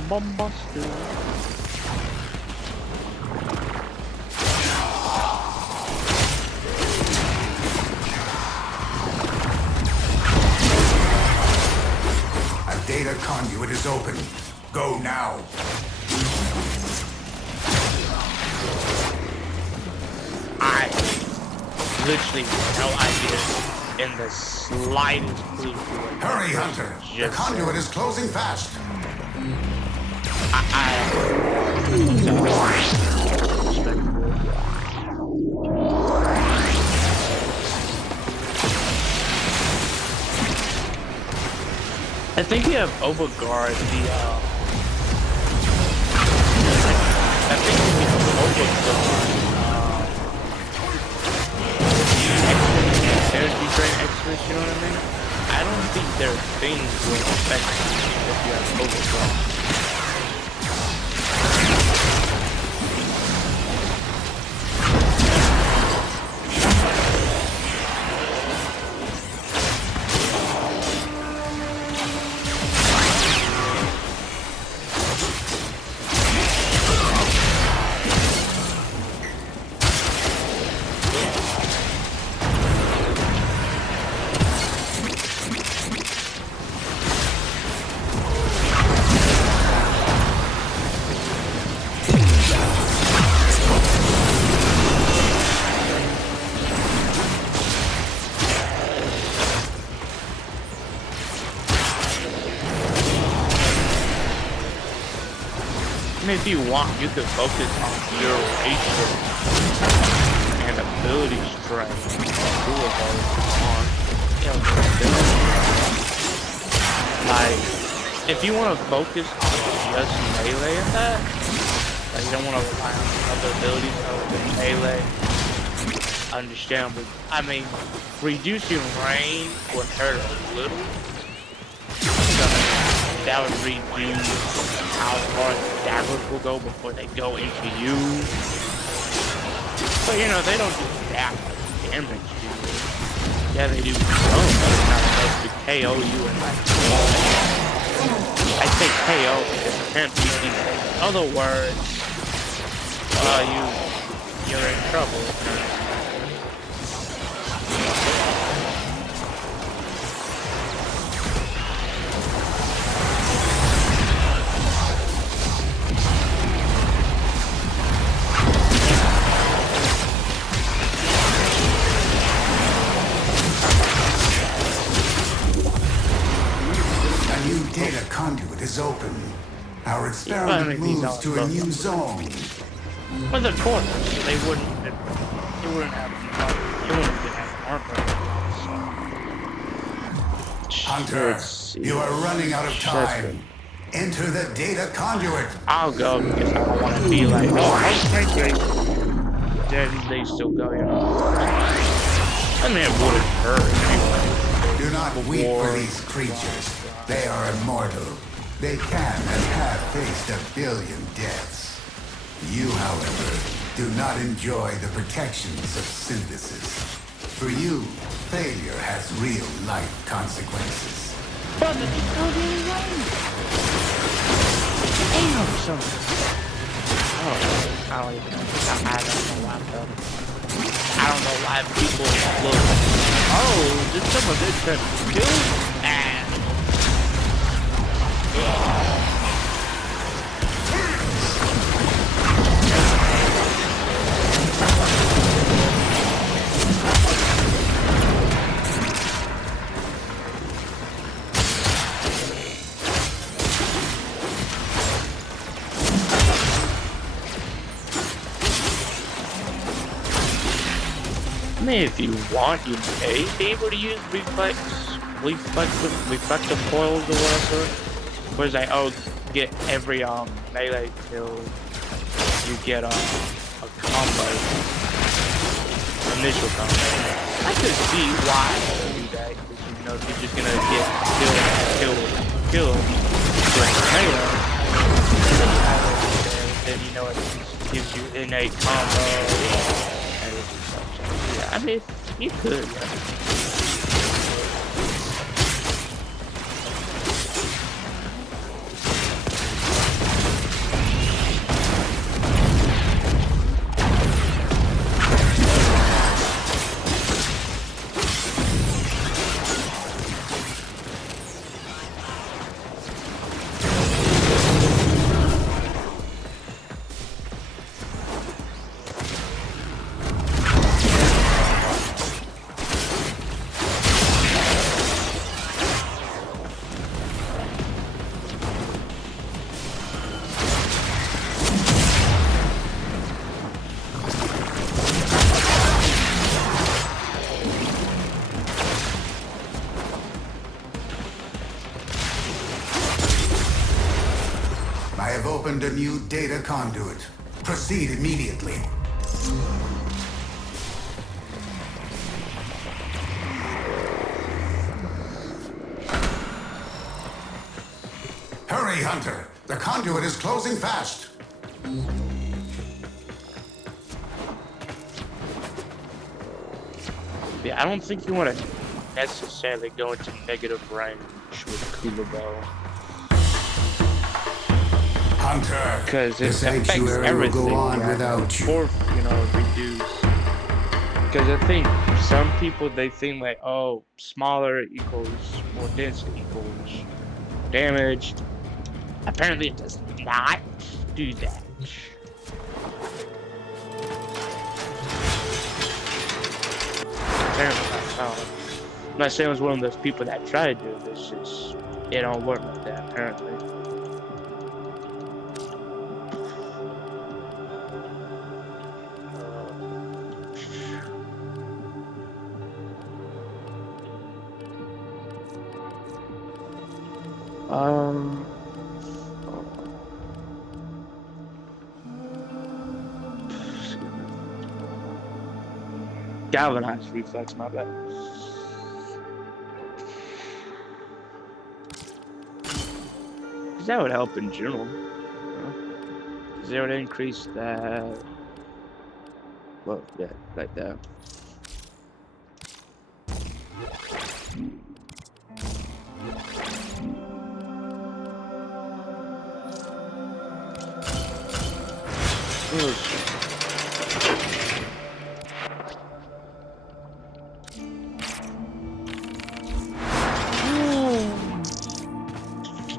Bombastic. A data conduit is open. Go now. I literally no idea in the slightest clue to what Hurry, Hunter. The just conduit is closing fast. I think you have overguard I think you have overguard energy drain Xmas, you know what I mean? I don't think their things will affect you if you have overguard. mean, if you want, you could focus on duration and ability strength. Two of those on, you know, like, if you want to focus on just melee and that, like, you don't want to rely on other abilities other than melee, understandable. I mean, reducing range would hurt a little. That would reduce how far the daggers will go before they go into you. But you know, they don't do that much damage to you. Yeah, they do some, but it's not enough to KO you in like. I say KO because it can't be anything. In other words, you're in trouble. Data conduit is open. Our experiment moves to a new zone. But the corners, they wouldn't have armor. Hunter, you are running out of time. Enter the data conduit. I'll go because I don't want to be like, oh, I'll make it. Then they still go, you know. I mean, it wouldn't hurt anyway. Do not weep for these creatures. They are immortal. They can and have faced 1 billion deaths. You, however, do not enjoy the protections of synthesis. For you, failure has real-life consequences. But it's still getting right. Ain't no something. Oh, I don't even know. I don't know why, though. I don't know why people look. Oh, did some of this try to kill? I mean, if you want, you may be able to use reflective coils or whatever. Whereas I get every melee kill, you get a combo, initial combo. I could see why you do that, because you know you're just gonna get kill with melee. Then you know it gives you innate combo. Yeah, I mean, you could. Yeah. I have opened a new data conduit. Proceed immediately. Hurry, Hunter! The conduit is closing fast! Yeah, I don't think you want to necessarily go into negative range with Kulabo. Hunter, Because it the affects sanctuary everything. will go on without you. Or, reduce. Because I think some people, they think like, oh, smaller equals more density equals damage. Apparently it does not do that. Apparently I'm not saying I was one of those people that try to do this, it don't work like that, apparently. Um. Galvanized reflex, my bad. Cause that would help in general. Cause they would increase that. Well, yeah, like that.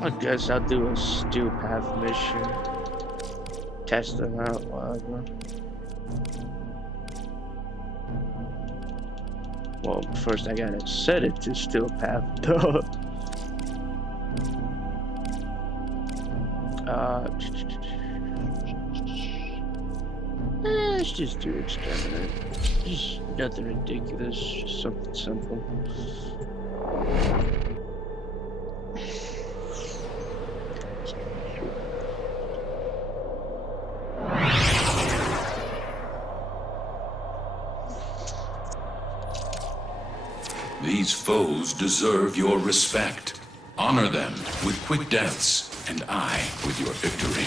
I guess I'll do a steel path mission. Test them out, whatever. Well, first I gotta set it to steel path. Let's just do exterminate. Just nothing ridiculous, just something simple. These foes deserve your respect. Honor them with quick deaths, and I with your victory.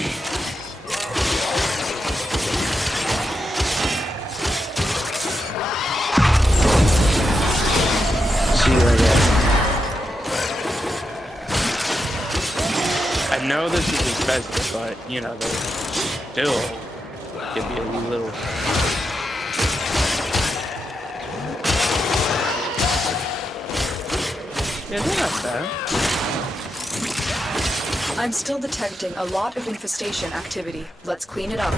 See you later. I know this is expensive, but you know, they still could be a little. Yeah, they're not bad. I'm still detecting a lot of infestation activity. Let's clean it up.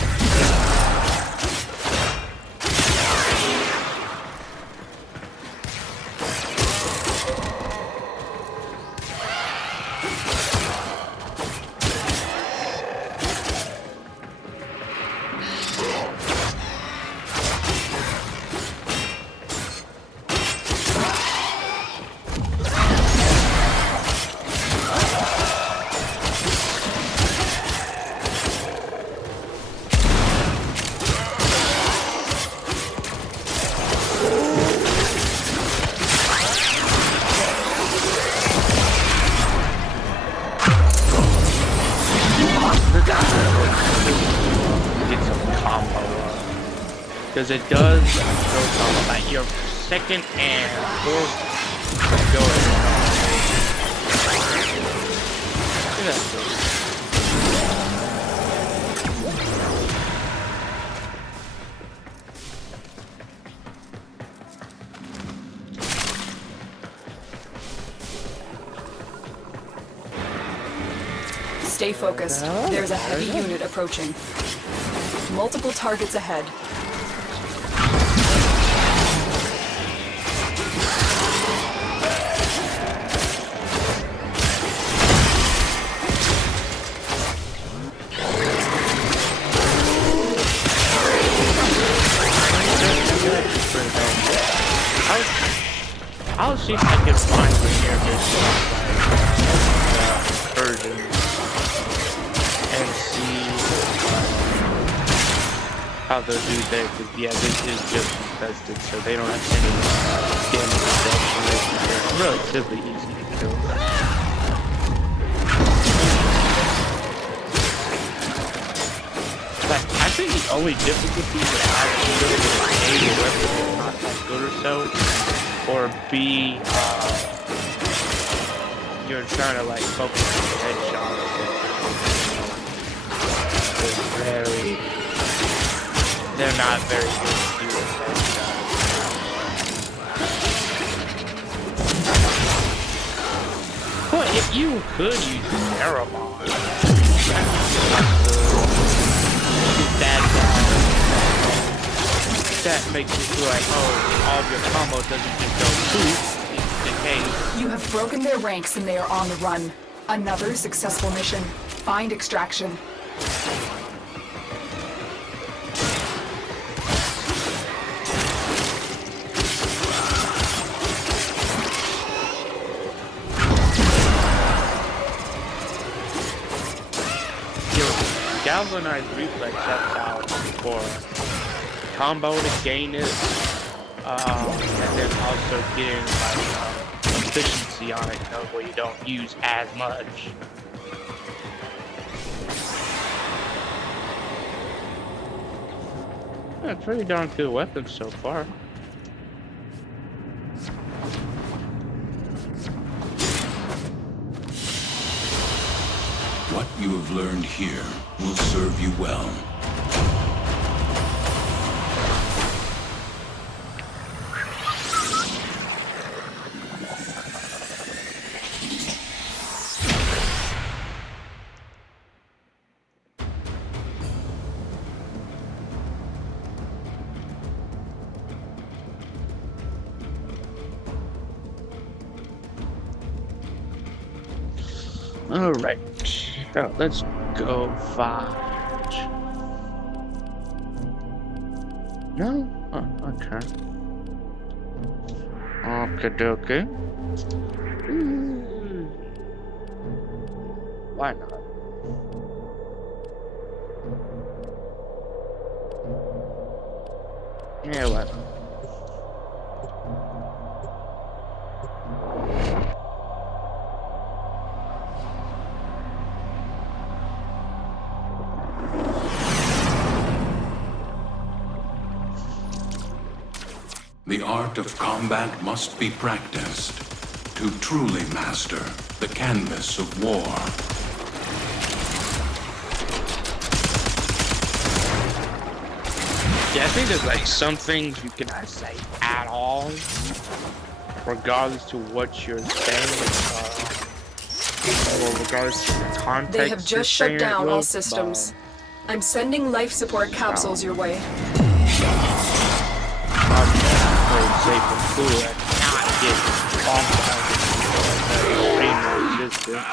Because it does go from like your second and fourth go at Stay focused. There's a heavy unit approaching. Multiple targets ahead. I'll see if I can find the characters version and see how they'll do that. Because yeah, this is just infested, so they don't have any damage reduction. They're relatively easy to kill. But I think the only difficulty that I have is A, the weapon is not that good or so. Or B, you're trying to like focus on the headshot. They're not very good to do with headshots. But if you could use Paramount, that makes it feel like, oh, all of your combo doesn't just go poof, it's decay. You have broken their ranks and they are on the run. Another successful mission. Find extraction. galvanized reflex helps out for combo to gain it, and then also getting like efficiency on it, you know, where you don't use as much. Yeah, pretty darn good weapon so far. What you have learned here will serve you well. Alright, so let's go find. No? Oh, okay. Okay. Why not? Yeah, why not? The art of combat must be practiced to truly master the canvas of war. Yeah, I think there's like some things you cannot say at all, regardless to what you're saying, or regardless to the context. They have you're just shut saying it down all with, systems. I'm sending life support capsules your way. Safe and cool and not get bombed out of extreme resistance.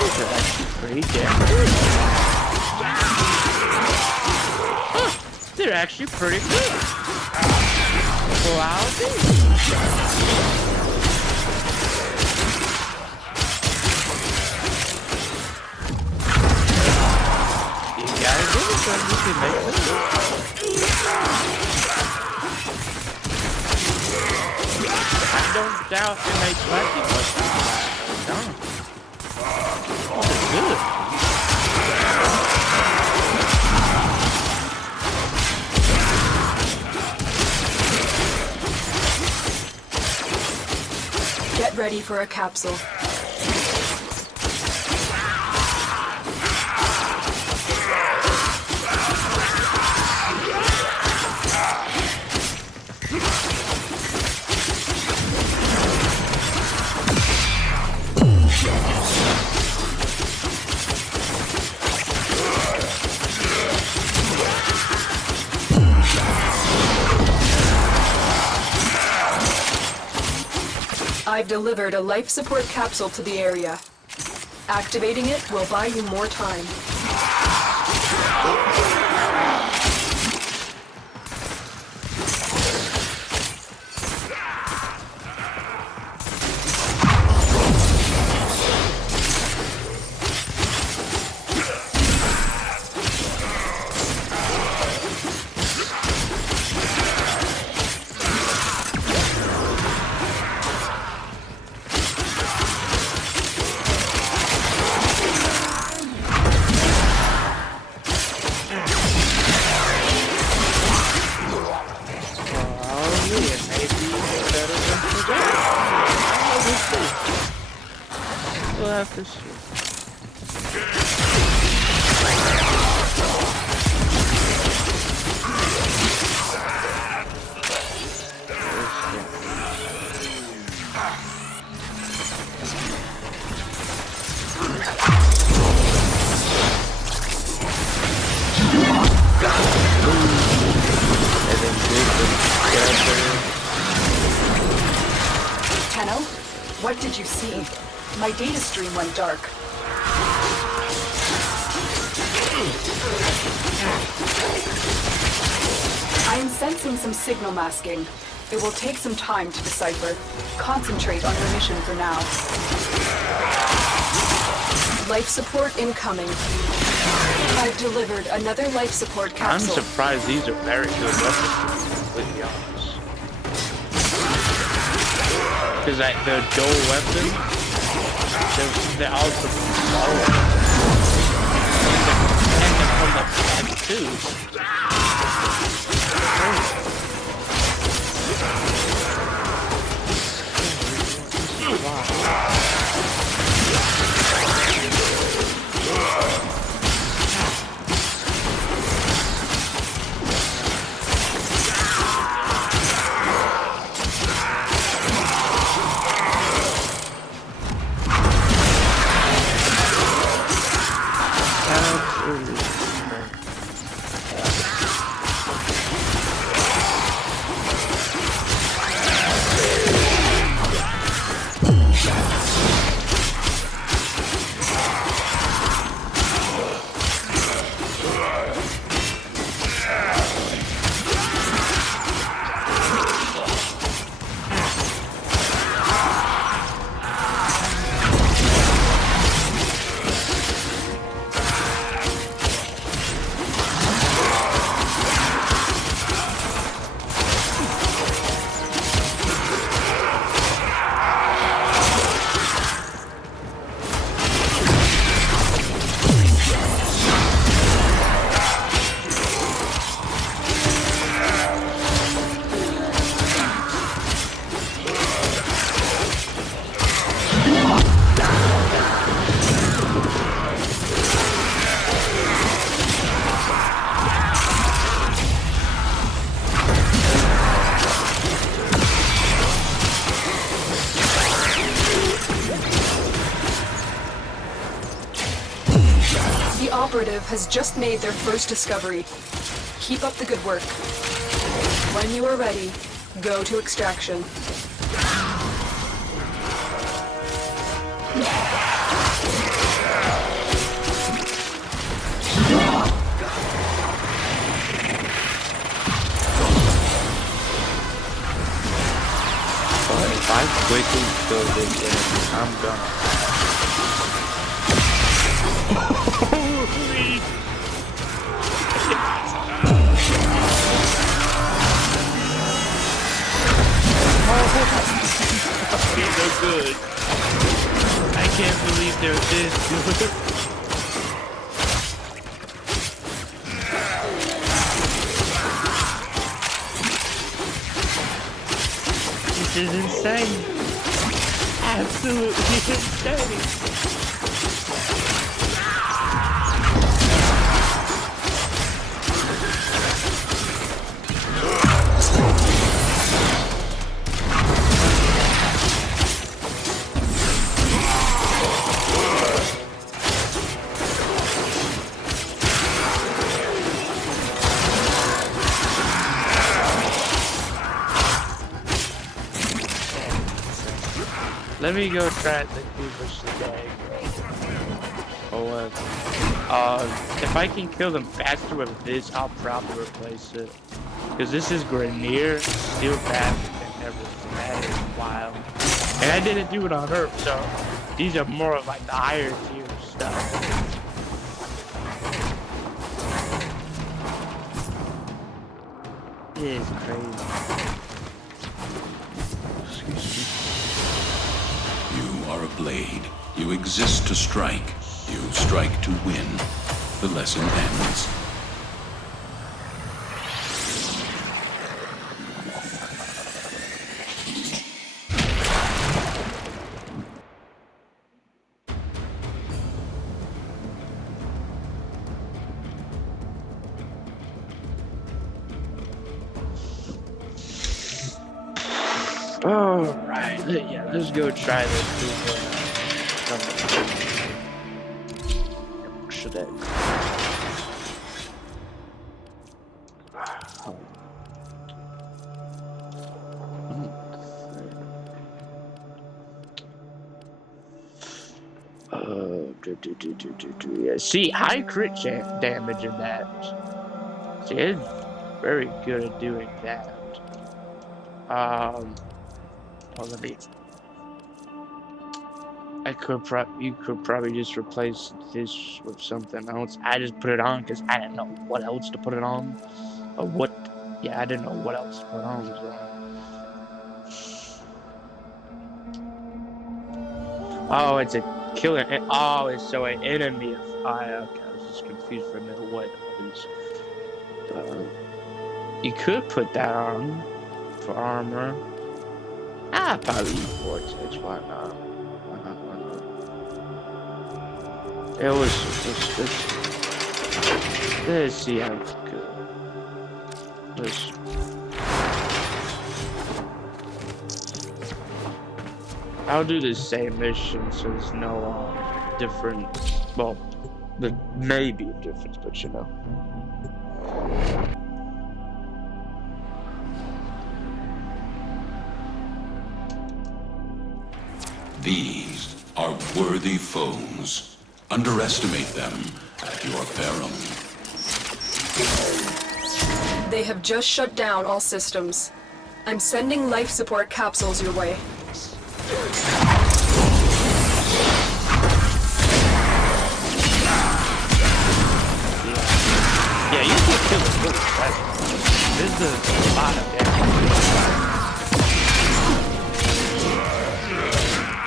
These are actually pretty damn good. They're actually pretty good. Wow. I don't doubt it makes plenty, but no. Oh, good. Get ready for a capsule. I've delivered a life support capsule to the area. Activating it will buy you more time. We'll have to see. Tenno, what did you see? My data stream went dark. I am sensing some signal masking. It will take some time to decipher. Concentrate on your mission for now. Life support incoming. I've delivered another life support capsule. I'm surprised these are very good weapons, to be completely honest. Because the dual weapons, they're also slow. And they're from the back too. Operative has just made their first discovery. Keep up the good work. When you are ready, go to extraction. If I quickly kill this enemy, I'm gonna. These are good. I can't believe they're this good. This is insane. Absolutely insane. Let me go try the Cooper's today. Oh, if I can kill them faster with this, I'll probably replace it. Because this is Grenier, still faster than ever had in a while. And I didn't do it on Earth, so these are more of like the higher tier stuff. It is crazy. You are a blade. You exist to strike. You strike to win. The lesson ends. Alright, yeah, let's go try this. Should I? Yeah, see, high crit damage in that. See, very good at doing that. Well, let me. You could probably just replace this with something else. I just put it on because I didn't know what else to put it on, or what. Yeah, I didn't know what else to put on. So. Oh, it's a killer. Oh, it's so an enemy. Okay, I was just confused for a minute what it was. You could put that on for armor. Probably vortex. Why not? Why not? Why not? It was let's see how it's good. I'll do the same mission, so there's no difference. Well, there may be a difference, but you know. These are worthy foes. Underestimate them at your peril. They have just shut down all systems. I'm sending life support capsules your way. Yeah, you can kill it really fast. This is a lot of damage.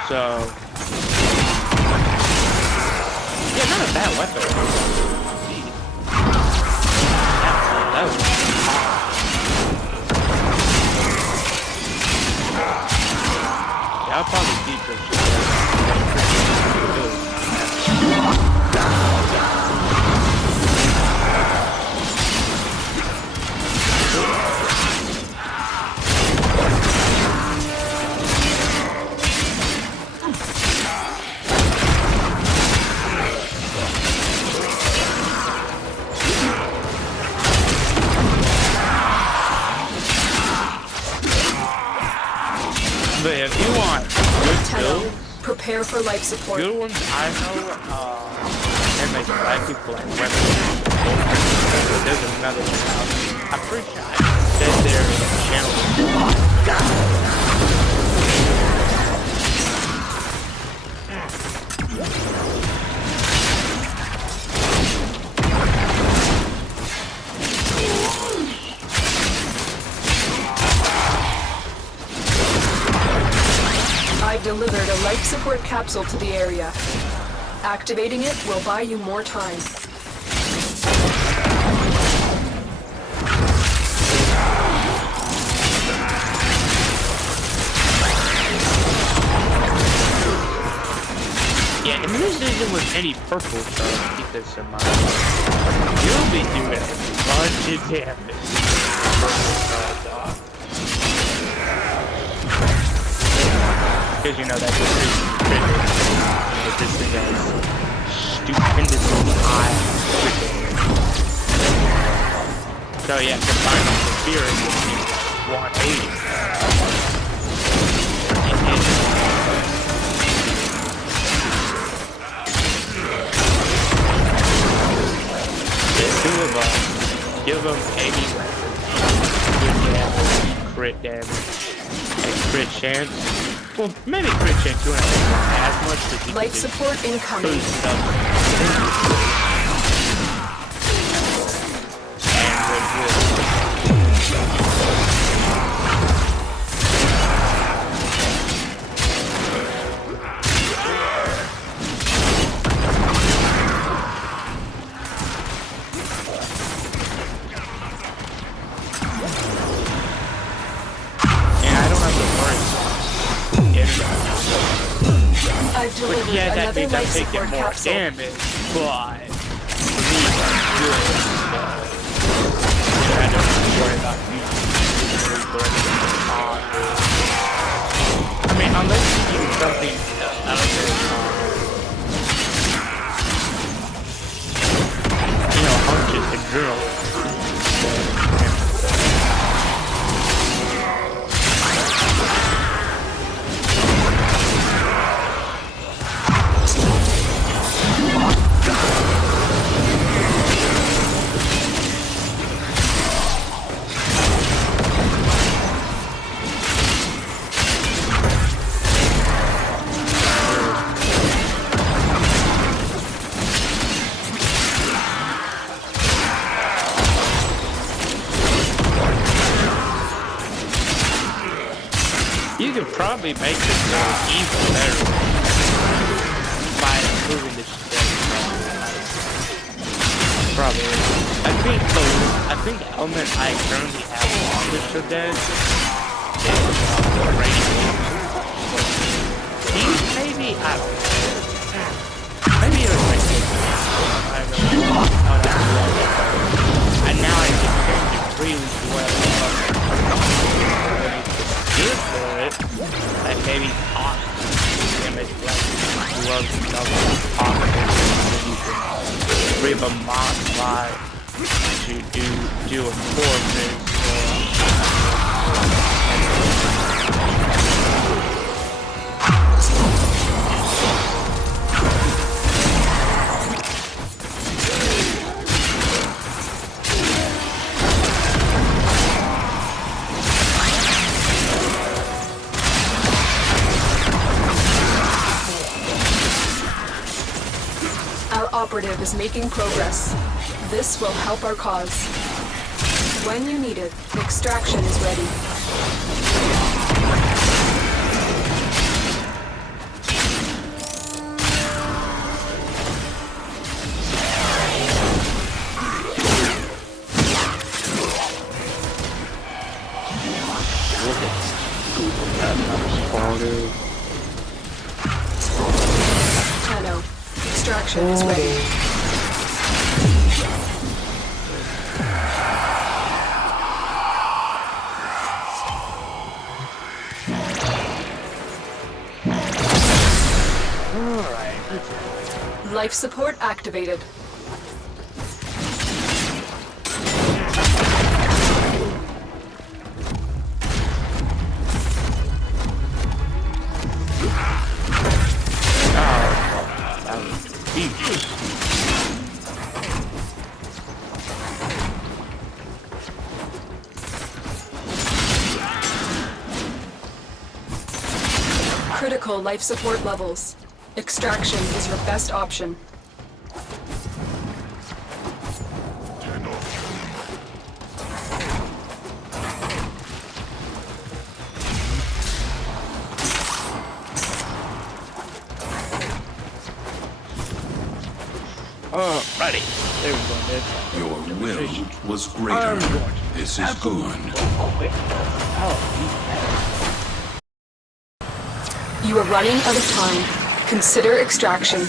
So, yeah, not a bad weapon. That was yeah, I'll probably keep this. But if you want good builds, prepare for life support. good ones, I know, and like black people like weapons. But there's another one out. I'm pretty sure I said their channel. I've delivered a life support capsule to the area. Activating it will buy you more time. Yeah, and this isn't with any purple stuff, keep this in mind. You'll be doing a bunch of damage. Because you know that this thing has stupendously high crit. So yeah, combined with the fear is 180. The two of us give them any weapon, good damage, crit damage, and crit chance. Well, maybe crit chance doing as much as you Life support incoming. I've delivered Yeah, that another means I'm life taking support more capsule. damage, but these are good. I don't have to worry about using I mean, unless you use something else, you know, hunches and drill. probably make this more even better by improving the shit. Probably. I think the element I currently have on the Shodesh is the rain. Maybe, I don't know. Maybe it was rain. I really don't know how to do that. And now I can change it really well. Good for it. Like maybe talk. Damage like love stuff talk. You can rip a modify to do a fortress. Operative is making progress. This will help our cause. When you need it, extraction is ready. Tenno, extraction is ready. Life support activated. Critical life support levels. Extraction is your best option. Alrighty. There we go, Ned. Your will was greater. This is good. You are running out of time. Consider extraction.